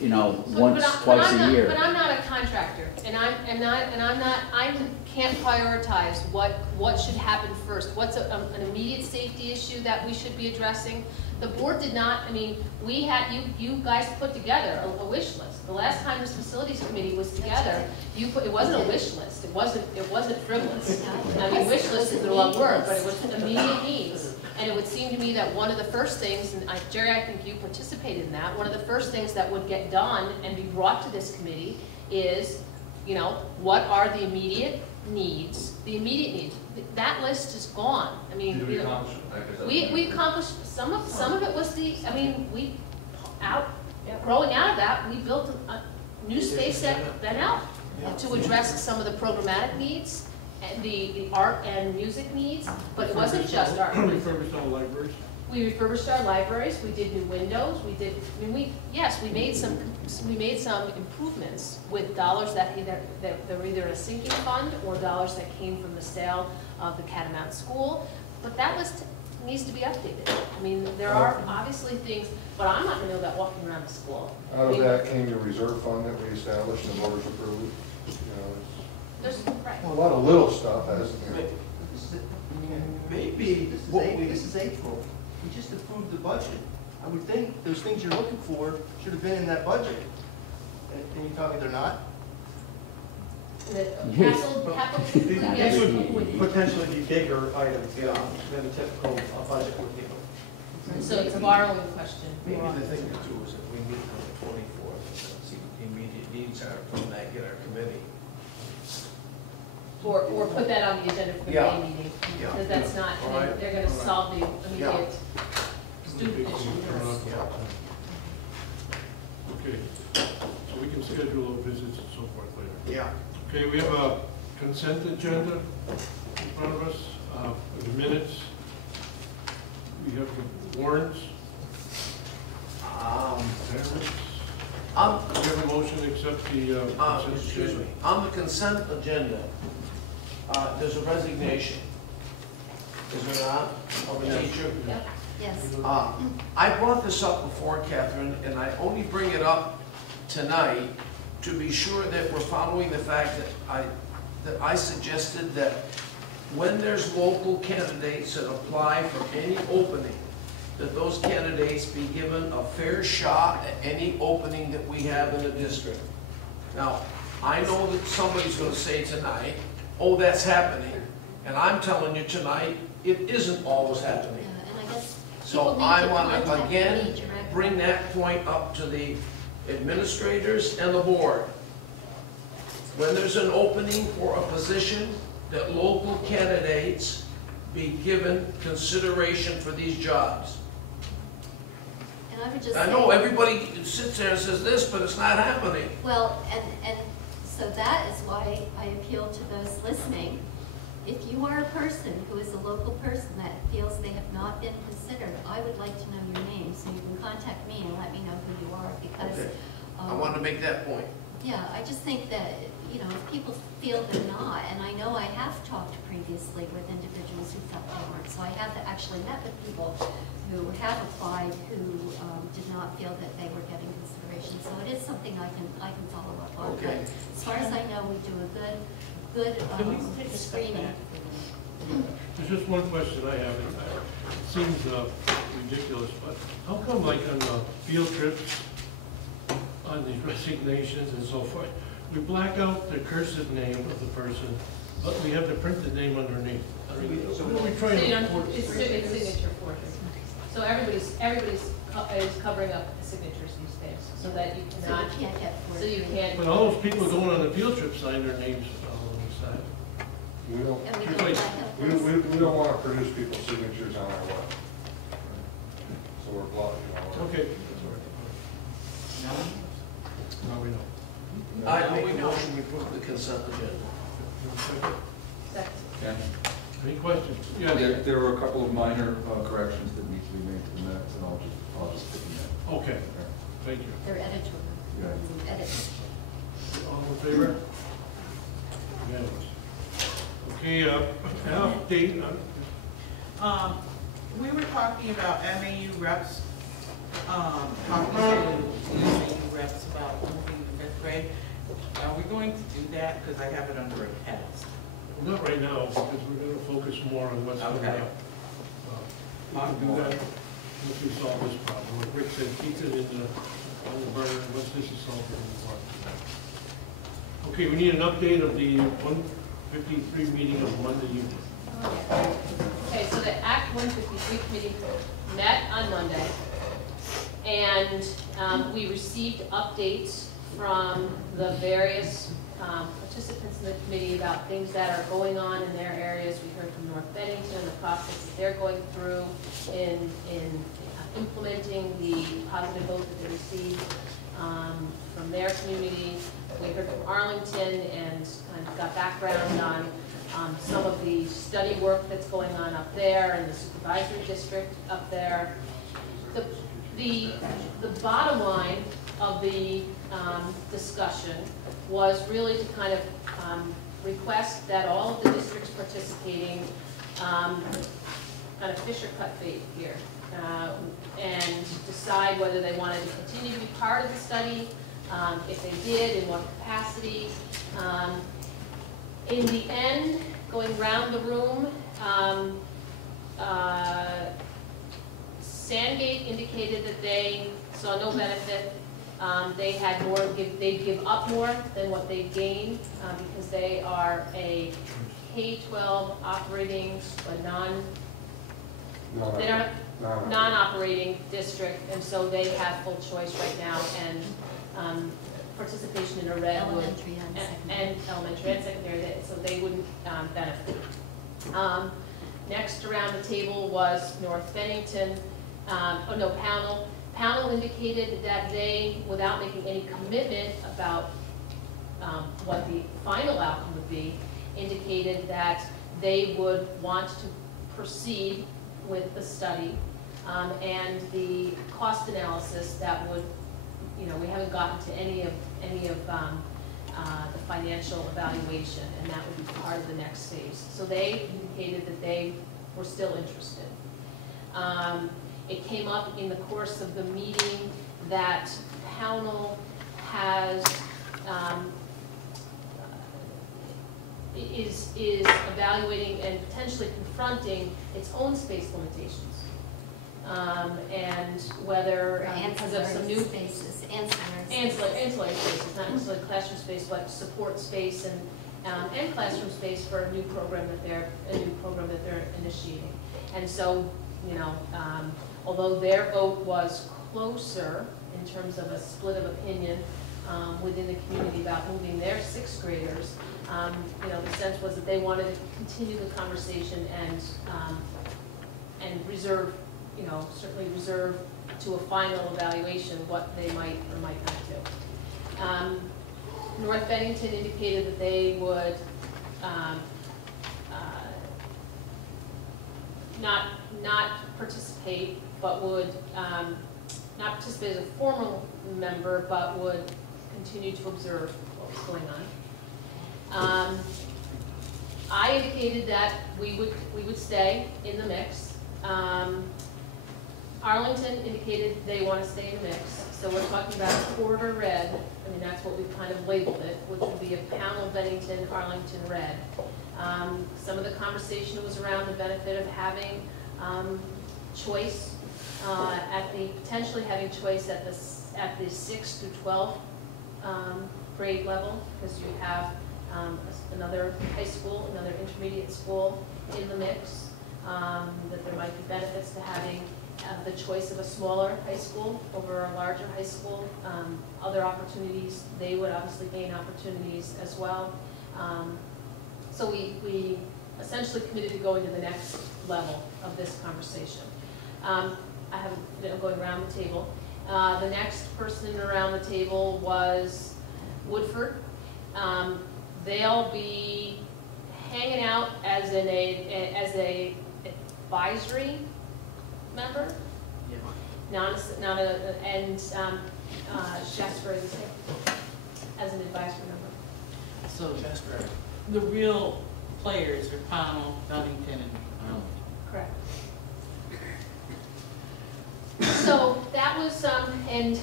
you know, once, twice a year. But I'm not a contractor, and I can't prioritize what should happen first. What's an immediate safety issue that we should be addressing? The board did not, I mean, we had, you guys put together a wish list. The last time this facilities committee was together, it wasn't a wish list, it wasn't frivolous. I mean, wish list is the wrong word, but it was immediate needs. And it would seem to me that one of the first things, and Jerry, I think you participated in that, one of the first things that would get done and be brought to this committee is, you know, what are the immediate needs? The immediate needs. That list is gone. I mean, Did we you know, accomplish it? we accomplished, some of it was growing out of that, we built a new space that helped to address some of the programmatic needs and the art and music needs, but it wasn't just art. We refurbished all libraries. We refurbished our libraries, we did new windows, we made some improvements with dollars that were either in a sinking fund or dollars that came from the sale of the Catamount School, but that list needs to be updated. I mean, there are obviously things, but I'm not gonna know about walking around the school. Out of that came the reserve fund that we established and voters approved. You know, There's, right. a lot of little stuff has, you know. Maybe, this is April, we just approved the budget. I would think those things you're looking for should have been in that budget. And you tell me they're not? The Yes. capital, These would potentially be bigger items than a typical budget would be. so it's a borrowing question. Maybe the thing to do is if we meet on the 24th, and see what the immediate needs are from that, get our committee. Or put that on the agenda for the Yeah. May meeting, Yeah. because that's not, All right. they're gonna solve the immediate student Big issue. turn up a lot of time. Okay, so we can schedule visits and so forth later. Yeah. Okay, we have a consent agenda in front of us, the minutes. We have the warrants, payments. We have a motion to accept the consent Excuse agenda. me, on the consent agenda, there's a resignation. Is there not, of a teacher? Yep. Yes. I brought this up before, Catherine, and I only bring it up tonight to be sure that we're following the fact that I suggested that when there's local candidates that apply for any opening, that those candidates be given a fair shot at any opening that we have in the district. Now, I know that somebody's gonna say tonight, oh, that's happening, and I'm telling you tonight, it isn't always happening. And I guess So people need I to want to contact me again directly. bring that point up to the administrators and the board. When there's an opening for a position, that local candidates be given consideration for these jobs. And I would just I say. know everybody sits there and says this, but it's not happening. Well, and so that is why I appeal to those listening. If you are a person who is a local person that feels they have not been considered, I would like to know your name, so you can contact me and let me know who you are, because. Okay. I want to make that point. Yeah, I just think that, you know, if people feel they're not, and I know I have talked previously with individuals who felt they weren't, so I have actually met with people who have applied who did not feel that they were getting consideration, so it is something I can follow up on. Okay. But as far as I know, we do a good screening. There's just one question I have, and it seems ridiculous, but how come like on field trips, on these resignations and so forth, we black out the cursive name of the person, but we have the printed name underneath? I mean, what are we trying So you to don't, afford? it's signature forgery. So everybody's is covering up the signatures these days, so that you So cannot, you can't get so you can't. But all those people going on the field trip sign their names all on the side. We don't, And we It's don't like- black out we, those. we don't want to produce people's signatures on our web. So we're blocking all that. Okay. Now we know. I make a motion we approve the consent agenda. Second. Any questions? Yeah, Yes. there were a couple of minor corrections that need to be made to the minutes, and I'll just pick them up. Okay, thank you. They're editorial. Yeah. Edits. All in favor? Unanimous. Okay, an update on, We were talking about MAU reps, talking to the MAU reps about moving to fifth grade. Are we going to do that? Because I have it under a test. well, not right now, because we're gonna focus more on what's coming Okay. up. We can do that once we solve this problem. Like Rick said, keep it on the burner, once this is solved, we'll move on. Okay, we need an update of the 153 meeting of Monday evening. Okay, so the Act 153 committee met on Monday, and we received updates from the various participants in the committee about things that are going on in their areas. We heard from North Bennington, the process that they're going through in implementing the positive vote that they received from their community. We heard from Arlington and kind of got background on some of the study work that's going on up there and the supervisory district up there. The bottom line of the discussion was really to kind of request that all of the districts participating kind of fish or cut bait here and decide whether they wanted to continue to be part of the study, if they did, in what capacity. In the end, going round the room, Sandgate indicated that they saw no benefit. They had more, they'd give up more than what they gained because they are a K-12 operating, but non-operating district, and so they have full choice right now, and participation in a red would, Elementary and and elementary and secondary, so they wouldn't benefit. Next around the table was North Bennington, Pownell. Pownell indicated that they, without making any commitment about what the final outcome would be, indicated that they would want to proceed with the study and the cost analysis that would, we haven't gotten to any of the financial evaluation, and that would be part of the next phase. So they indicated that they were still interested. It came up in the course of the meeting that Pownell has is evaluating and potentially confronting its own space limitations. And whether, because of some new spaces, ancillary spaces, not necessarily classroom space, but support space and classroom space for a new program that they're initiating. And so, although their vote was closer in terms of a split of opinion within the community about moving their sixth graders, the sense was that they wanted to continue the conversation and reserve, certainly reserve to a final evaluation what they might or might not do. North Bennington indicated that they would not participate, but would not participate as a formal member, but would continue to observe what was going on. I indicated that we would stay in the mix. Arlington indicated they want to stay in the mix. So we're talking about quarter red. I mean, that's what we've kind of labeled it, which would be a Pownell, Bennington, Arlington red. Some of the conversation was around the benefit of having choice, potentially having choice at the 6th through 12th grade level, because you have another high school, another intermediate school in the mix, that there might be benefits to having the choice of a smaller high school over a larger high school. Other opportunities, they would obviously gain opportunities as well. So we essentially committed to going to the next level of this conversation. I have, going around the table. The next person around the table was Woodford. They'll be hanging out as a advisory member. Shasbury is as an advisory member. So the real players are Pownell, Bennington, and Arlington. Correct. So that was, and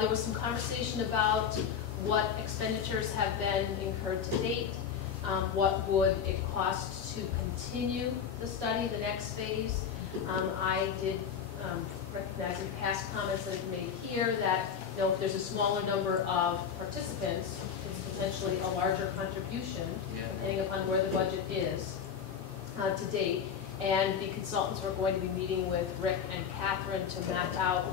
there was some conversation about what expenditures have been incurred to date, what would it cost to continue the study, the next phase. I did recognize in past comments that I've made here that, you know, if there's a smaller number of participants, it's potentially a larger contribution, depending upon where the budget is to date. And the consultants were going to be meeting with Rick and Catherine to map out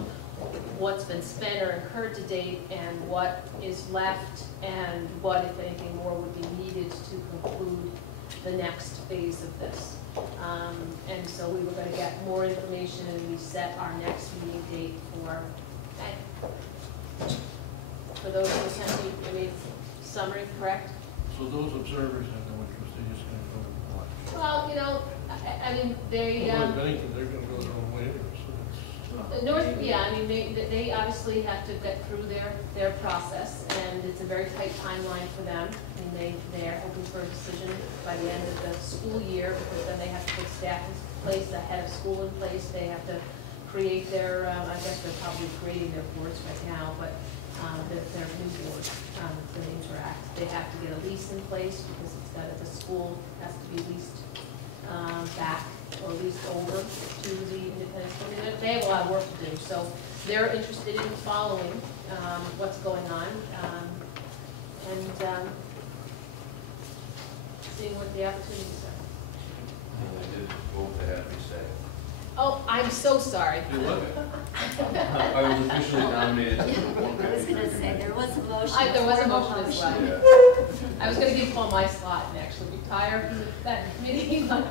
what's been spent or incurred to date and what is left and what, if anything, more would be needed to conclude the next phase of this. And so we were going to get more information and we set our next meeting date for those who attended. I mean, summary, correct? So those observers have no interest, they're just gonna go and watch. Well, you know, I mean, they, Well, in Bennington, they're gonna go their own way anyway, so that's. North, yeah, I mean, they obviously have to get through their process, and it's a very tight timeline for them. I mean, they're hoping for a decision by the end of the school year, because then they have to put staff in place, the head of school in place, they have to create their, I guess they're probably creating their boards right now, but their new board, the Interact. They have to get a lease in place, because it's got, the school has to be leased back or leased over to the independent school. They have a lot of work to do, so they're interested in following what's going on and seeing what the opportunities are. And I did vote to have me say. Oh, I'm so sorry. You what? I was officially nominated. I was gonna say, there was a motion. There was a motion formal as well. Yeah. I was gonna give Paul my slot and actually retire from that committee, but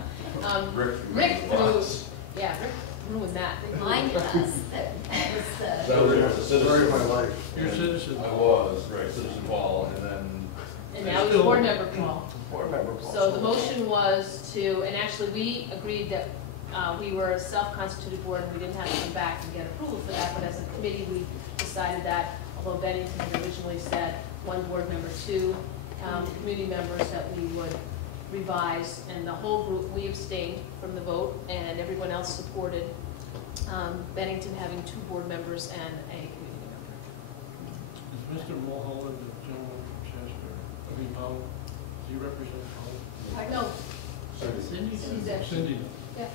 Rick ruined that. Reminded us that it was, So I was a citizen. my life. You're a citizen. I was, right, citizen Paul, and then. And now it's board member Paul. Board member Paul. So the motion was to, and actually we agreed that we were a self-constituted board and we didn't have to come back and get approval for that, but as a committee we decided that, although Bennington had originally said one board member, two community members, that we would revise, and the whole group, we abstained from the vote and everyone else supported Bennington having two board members and a community member. Is Mr. Mulholland the gentleman from Shasbury? I mean, Powell, do you represent Powell? No, Cindy's there. Cindy? Yeah.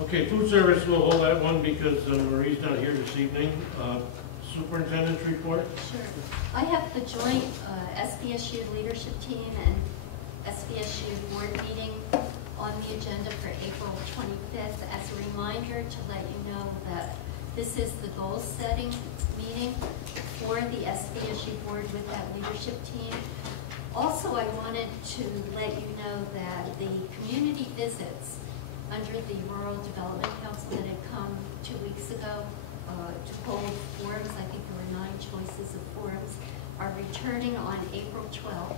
Okay, food service, we'll hold that one because Marie's not here this evening. Superintendent's report? sure. I have the joint SBSU leadership team and SBSU board meeting on the agenda for April 25th. As a reminder to let you know that this is the goal setting meeting for the SBSU board with that leadership team. Also, I wanted to let you know that the community visits under the Rural Development Council that had come 2 weeks ago to hold forums, I think there were 9 choices of forums, are returning on April 12th,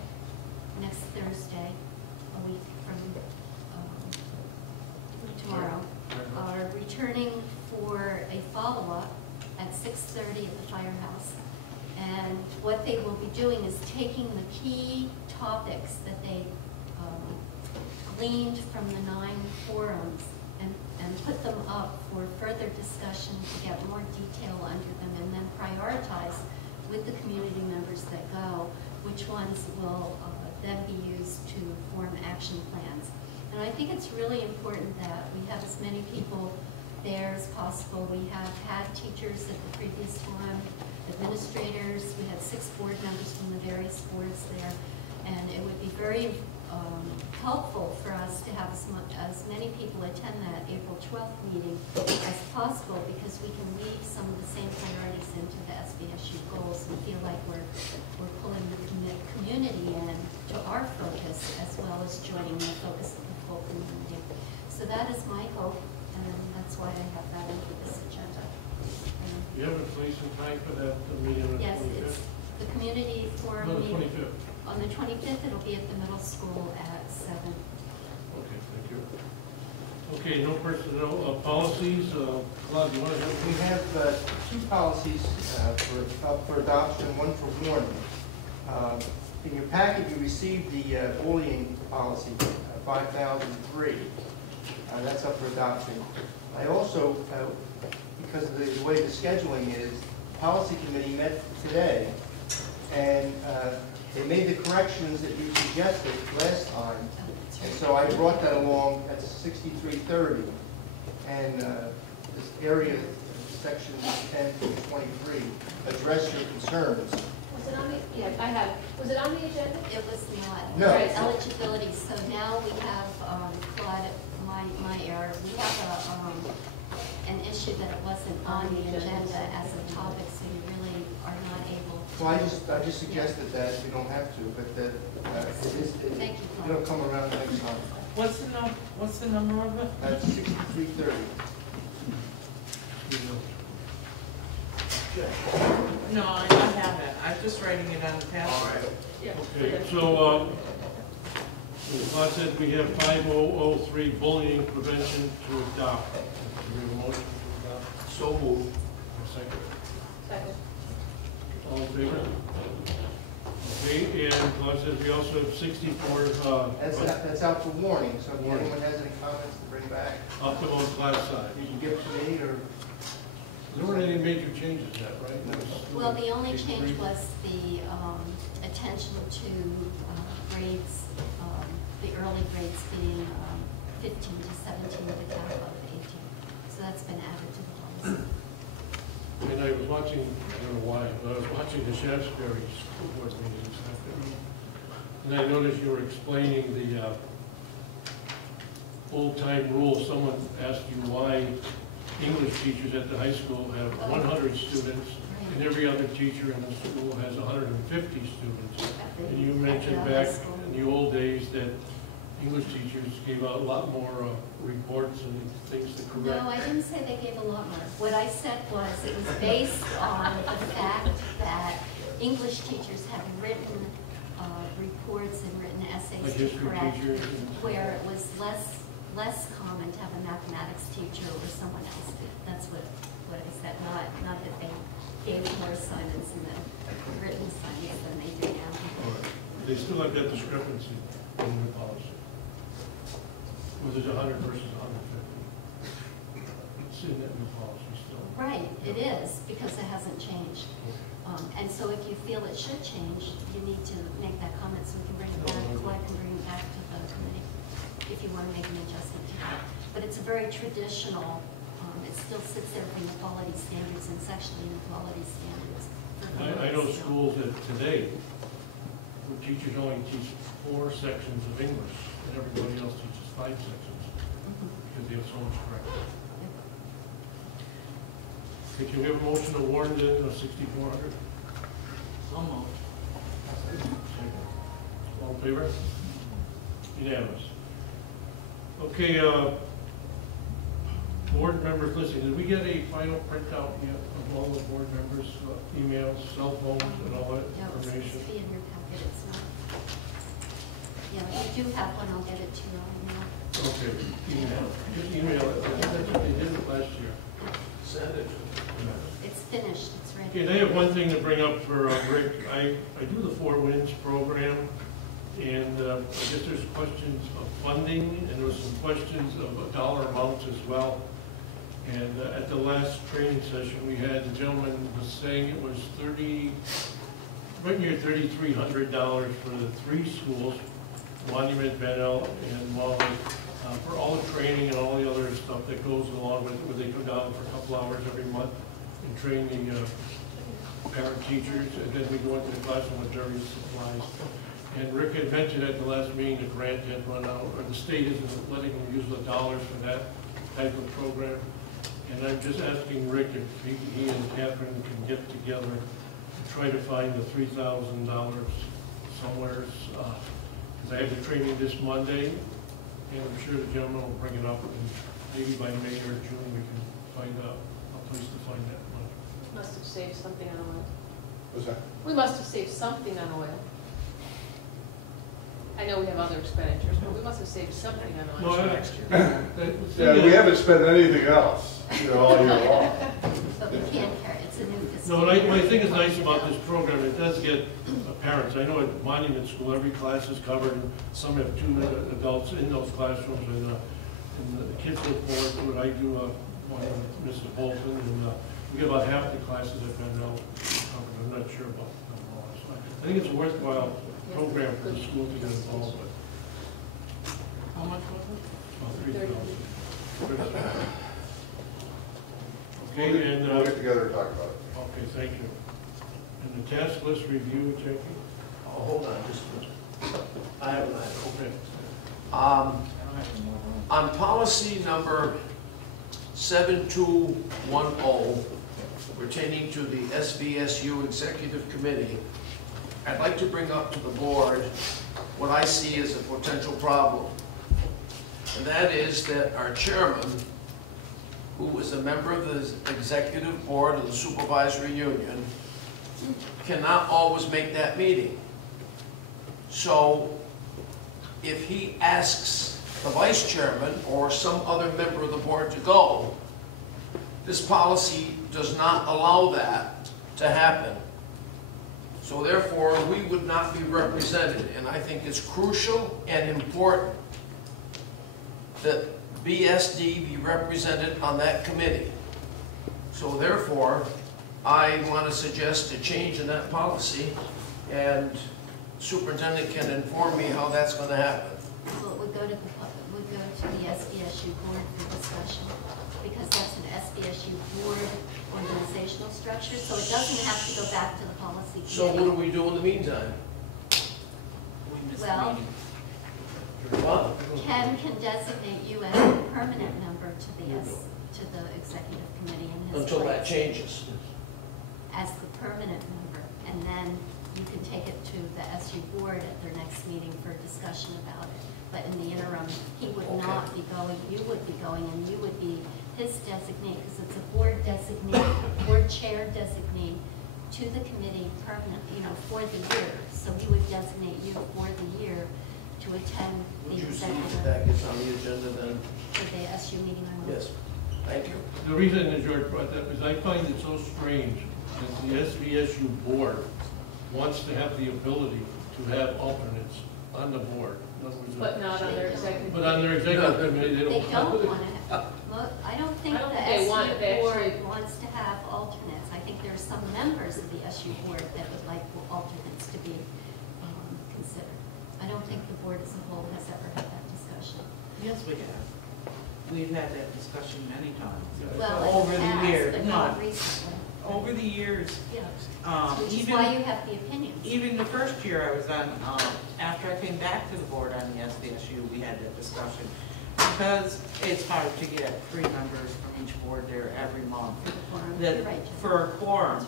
next Thursday, a week from tomorrow, are returning for a follow-up at 6:30 at the firehouse. And what they will be doing is taking the key topics that they gleaned from the 9 forums and put them up for further discussion to get more detail under them, and then prioritize with the community members that go which ones will then be used to form action plans. And I think it's really important that we have as many people there as possible. We have had teachers at the previous forum, administrators, we had 6 board members from the various boards there, and it would be very helpful for us to have as many people attend that April 12th meeting as possible, because we can weave some of the same priorities into the SBSU goals and feel like we're pulling the community in to our focus, as well as joining the focus of the whole community. So that is my hope, and that's why I have that into this agenda. Do you have a place and time for that meeting on the Yes, it's 25th? the community forum No, the meeting. 25th. On the 25th, it'll be at the middle school at 7. Okay, thank you. Okay, no personnel policies. Claude, you want to We have two policies up for adoption, one for warning. In your packet, you received the bullying policy, 5003. That's up for adoption. I also, because of the way the scheduling is, the policy committee met today, and they made the corrections that you suggested last time. And so I brought that along at 6330. And this area, section 10 through 23, address your concerns. Was it on the, yeah, I have, was it on the agenda? It was not. No. Eligibility, so now we have, Claude, my error, we have an issue that it wasn't on the agenda as a topic, so you really are not able. So I just suggested that you don't have to, but that Thank you, Claude. it'll come around next time. What's the number of it? That's 6330. No, I have it. I'm just writing it on the pad. All right. Yeah. Okay, so, Claude said we have 5003 bullying prevention to adopt. Do we have a motion to adopt? So moved. A second. Second. All in favor? Okay, and Claude says we also have 64, That's out for warning, so if anyone has any comments to bring back, optimal class size. you can give it to me or. There weren't any major changes yet, right? Well, the only change was the attention to grades, the early grades being 15 to 17 with a cap of 18. So that's been added to the policy. And I was watching, I don't know why, but I was watching the Shaftesbury School Board meeting this afternoon. And I noticed you were explaining the old-time rule. Someone asked you why English teachers at the high school have 100 students, and every other teacher in the school has 150 students. And you mentioned back in the old days that English teachers gave out a lot more reports and things to correct. No, I didn't say they gave a lot more. What I said was it was based on the fact that English teachers have written reports and written essays Like to history correct, teachers. where it was less common to have a mathematics teacher or someone else do. That's what I said, not that they gave more assignments in the written assignments than they do now. All right. They still have that discrepancy in the policy. Was it 100 versus 150? It's in that new policy still. Right, it is, because it hasn't changed. And so if you feel it should change, you need to make that comment so we can bring it back, Claude can bring it back to the committee if you want to make an adjustment to that. But it's a very traditional, it still sits there for equality standards and sexual inequality standards. I know schools that today, where teachers only teach 4 sections of English, and everybody else teaches 5 sections, because they have so much correction. Okay, can we have a motion to warn the 6,400? Almost. All in favor? Unanimous. Okay, board members listening, did we get a final printout yet of all the board members' emails, cell phones, and all that No, it's information? supposed to be in your packet, it's not. Yeah, if you do have one, I'll get it to you on email. Okay, email, just email it, that's what they did it last year. Send it. It's finished, it's ready. Okay, and I have one thing to bring up for Rick. I do the Four Winds program, and I guess there's questions of funding, and there's some questions of dollar amounts as well. And at the last training session we had, the gentleman was saying it was right near $3,300 for the 3 schools, Monument, Bennell, and Wally, for all the training and all the other stuff that goes along with it, where they come down for a couple hours every month and train the parent teachers, and then we go into the classroom with various supplies. And Rick had mentioned at the last meeting the grant had run out, or the state isn't letting them use the dollars for that type of program. And I'm just asking Rick if he and Catherine can get together and try to find the $3,000 somewhere. Because I have the training this Monday, and I'm sure the gentleman will bring it up, and maybe by May or June we can find a place to find that money. Must have saved something on oil. What's that? We must have saved something on oil. I know we have other expenditures, but we must have saved something on oil. No, Yeah, we haven't spent anything else, all year long. But we can carry, it's a new fiscal. No, what I think is nice about this program, it does get parents. I know at Monument School, every class is covered, and some have 2 adults in those classrooms, and the kids look forward to it. I do one with Mrs. Bolton, and we get about half the classes at Bennington covered. I'm not sure about them all. So I think it's a worthwhile program for the school to get involved with. How much was it? About 3,000. Okay, and, We'll get together and talk about it. okay, thank you. And the task list review, Jackie? Oh, hold on, just a minute. I have an item. Okay. On policy number 7210, pertaining to the SVSU Executive Committee, I'd like to bring up to the board what I see as a potential problem. And that is that our chairman, who is a member of the executive board of the supervisory union, cannot always make that meeting. So if he asks the vice chairman or some other member of the board to go, this policy does not allow that to happen. So therefore, we would not be represented, and I think it's crucial and important that BSD be represented on that committee. So therefore, I want to suggest a change in that policy, and superintendent can inform me how that's going to happen. Well, it would go to the SBSU board for discussion, because that's an SBSU board organizational structure, so it doesn't have to go back to the policy committee. So what do we do in the meantime? We missed Well, the meeting. What? Ken can designate you as a permanent member to the executive committee in his Until that place changes. as the permanent member, and then you can take it to the SU board at their next meeting for discussion about it. But in the interim, he would Okay. not be going, you would be going, and you would be his designate, because it's a board designate, board chair designate to the committee permanent, for the year. So he would designate you for the year to attend Would the you see if executive that gets on the agenda then? for the SU meeting on Wednesday. Yes. Thank you. The reason that George brought that is I find it so strange that the SVSU board wants to have the ability to have alternates on the board. In other words, But not on their executive. But on their executive committee, they They don't. don't want to have, well, I don't think I don't the think they want it, they SU board actually- wants to have alternates. I think there's some members of the SU board that would like alternates to be considered. I don't think the board as a whole has ever had that discussion. Yes, we have. We've had that discussion many times. Well, Over in the past, years, but no. not recently. Over the years, Yeah, which is why you have the opinions. even the first year I was on, after I came back to the board on the SDSU, we had that discussion. Because it's hard to get 3 members from each board there every month. For the quorum. That You're right, Jen. for a quorum,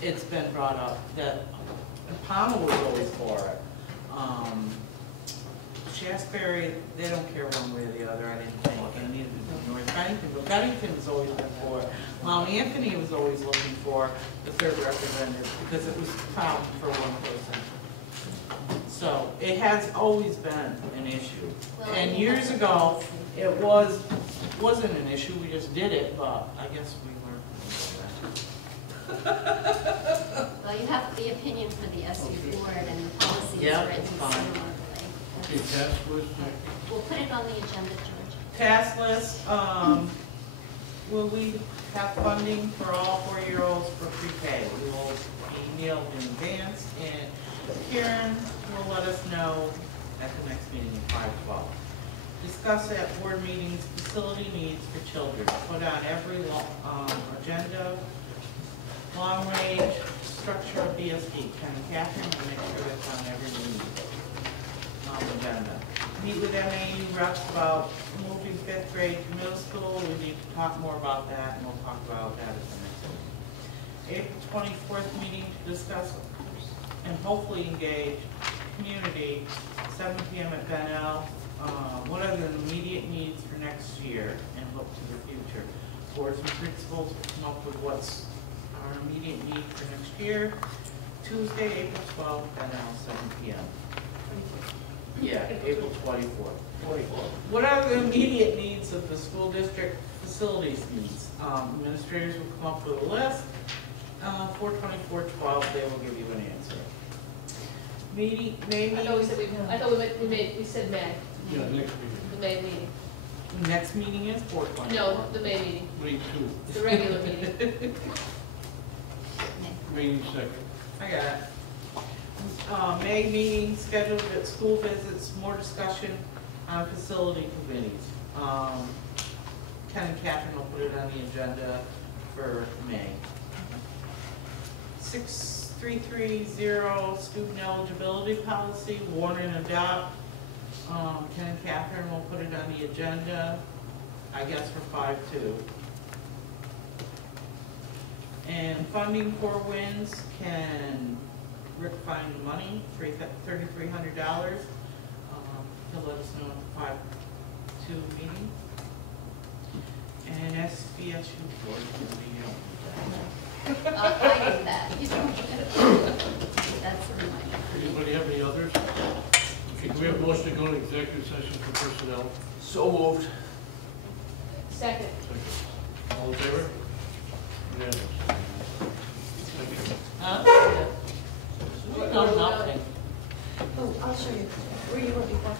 it's been brought up that, and Palmer was always for it. Shasberry, they don't care one way or the other, I didn't think, and neither did North Bennington, but Bennington's always been for it. Mount Anthony was always looking for the 3rd representative, because it was found for one person. So, it has always been an issue. Well, And you years have- ago, it wasn't an issue, we just did it, but I guess we weren't. Well, you have the opinion for the SU board and the policy is Yeah, written it's fine. similarly. Okay, task list, We'll put it on the agenda, George. Task list, will we have funding for all 4-year-olds for pre-K? We will email in advance, and Karen will let us know at the next meeting at 5:12. Discuss at board meetings facility needs for children. Put on every agenda, long range structure of BSD. Catherine will make sure that's on every meeting agenda. Meet with MAU reps about moving 5th grade to middle school. We need to talk more about that, and we'll talk about that at the next meeting. April 24th meeting to discuss and hopefully engage community, 7 p.m. at Bennell. What are the immediate needs for next year and look to the future? boards and principals will come up with what's our immediate need for next year. Tuesday, April 12th, and now 7 p.m. Yeah, April 24th. 24. What are the immediate needs of the school district facilities needs? Administrators will come up with a list. 4/24/12, they will give you an answer. May I thought we said, we said May, Yeah, next meeting. the May meeting. Next meeting is 4/24. No, the May meeting, May 2, the regular meeting. May 2nd. I got it. May meeting scheduled at school visits, more discussion on facility committees. Ken and Catherine will put it on the agenda for May. 6330 student eligibility policy, warn and adopt. Ken and Catherine will put it on the agenda, I guess for 5/2. And funding for wins, can Rick find the money, $3,300. He'll let us know at the 5/2 meeting. And SVSU board will be I get that. You don't get it. That's a reminder. Anybody have any others? Okay, do we have a motion to go into executive session for personnel? So moved. Second. Second. All in favor? Unanimous. Thank you. Huh? No, nothing. Oh, I'll show you. Where you were before.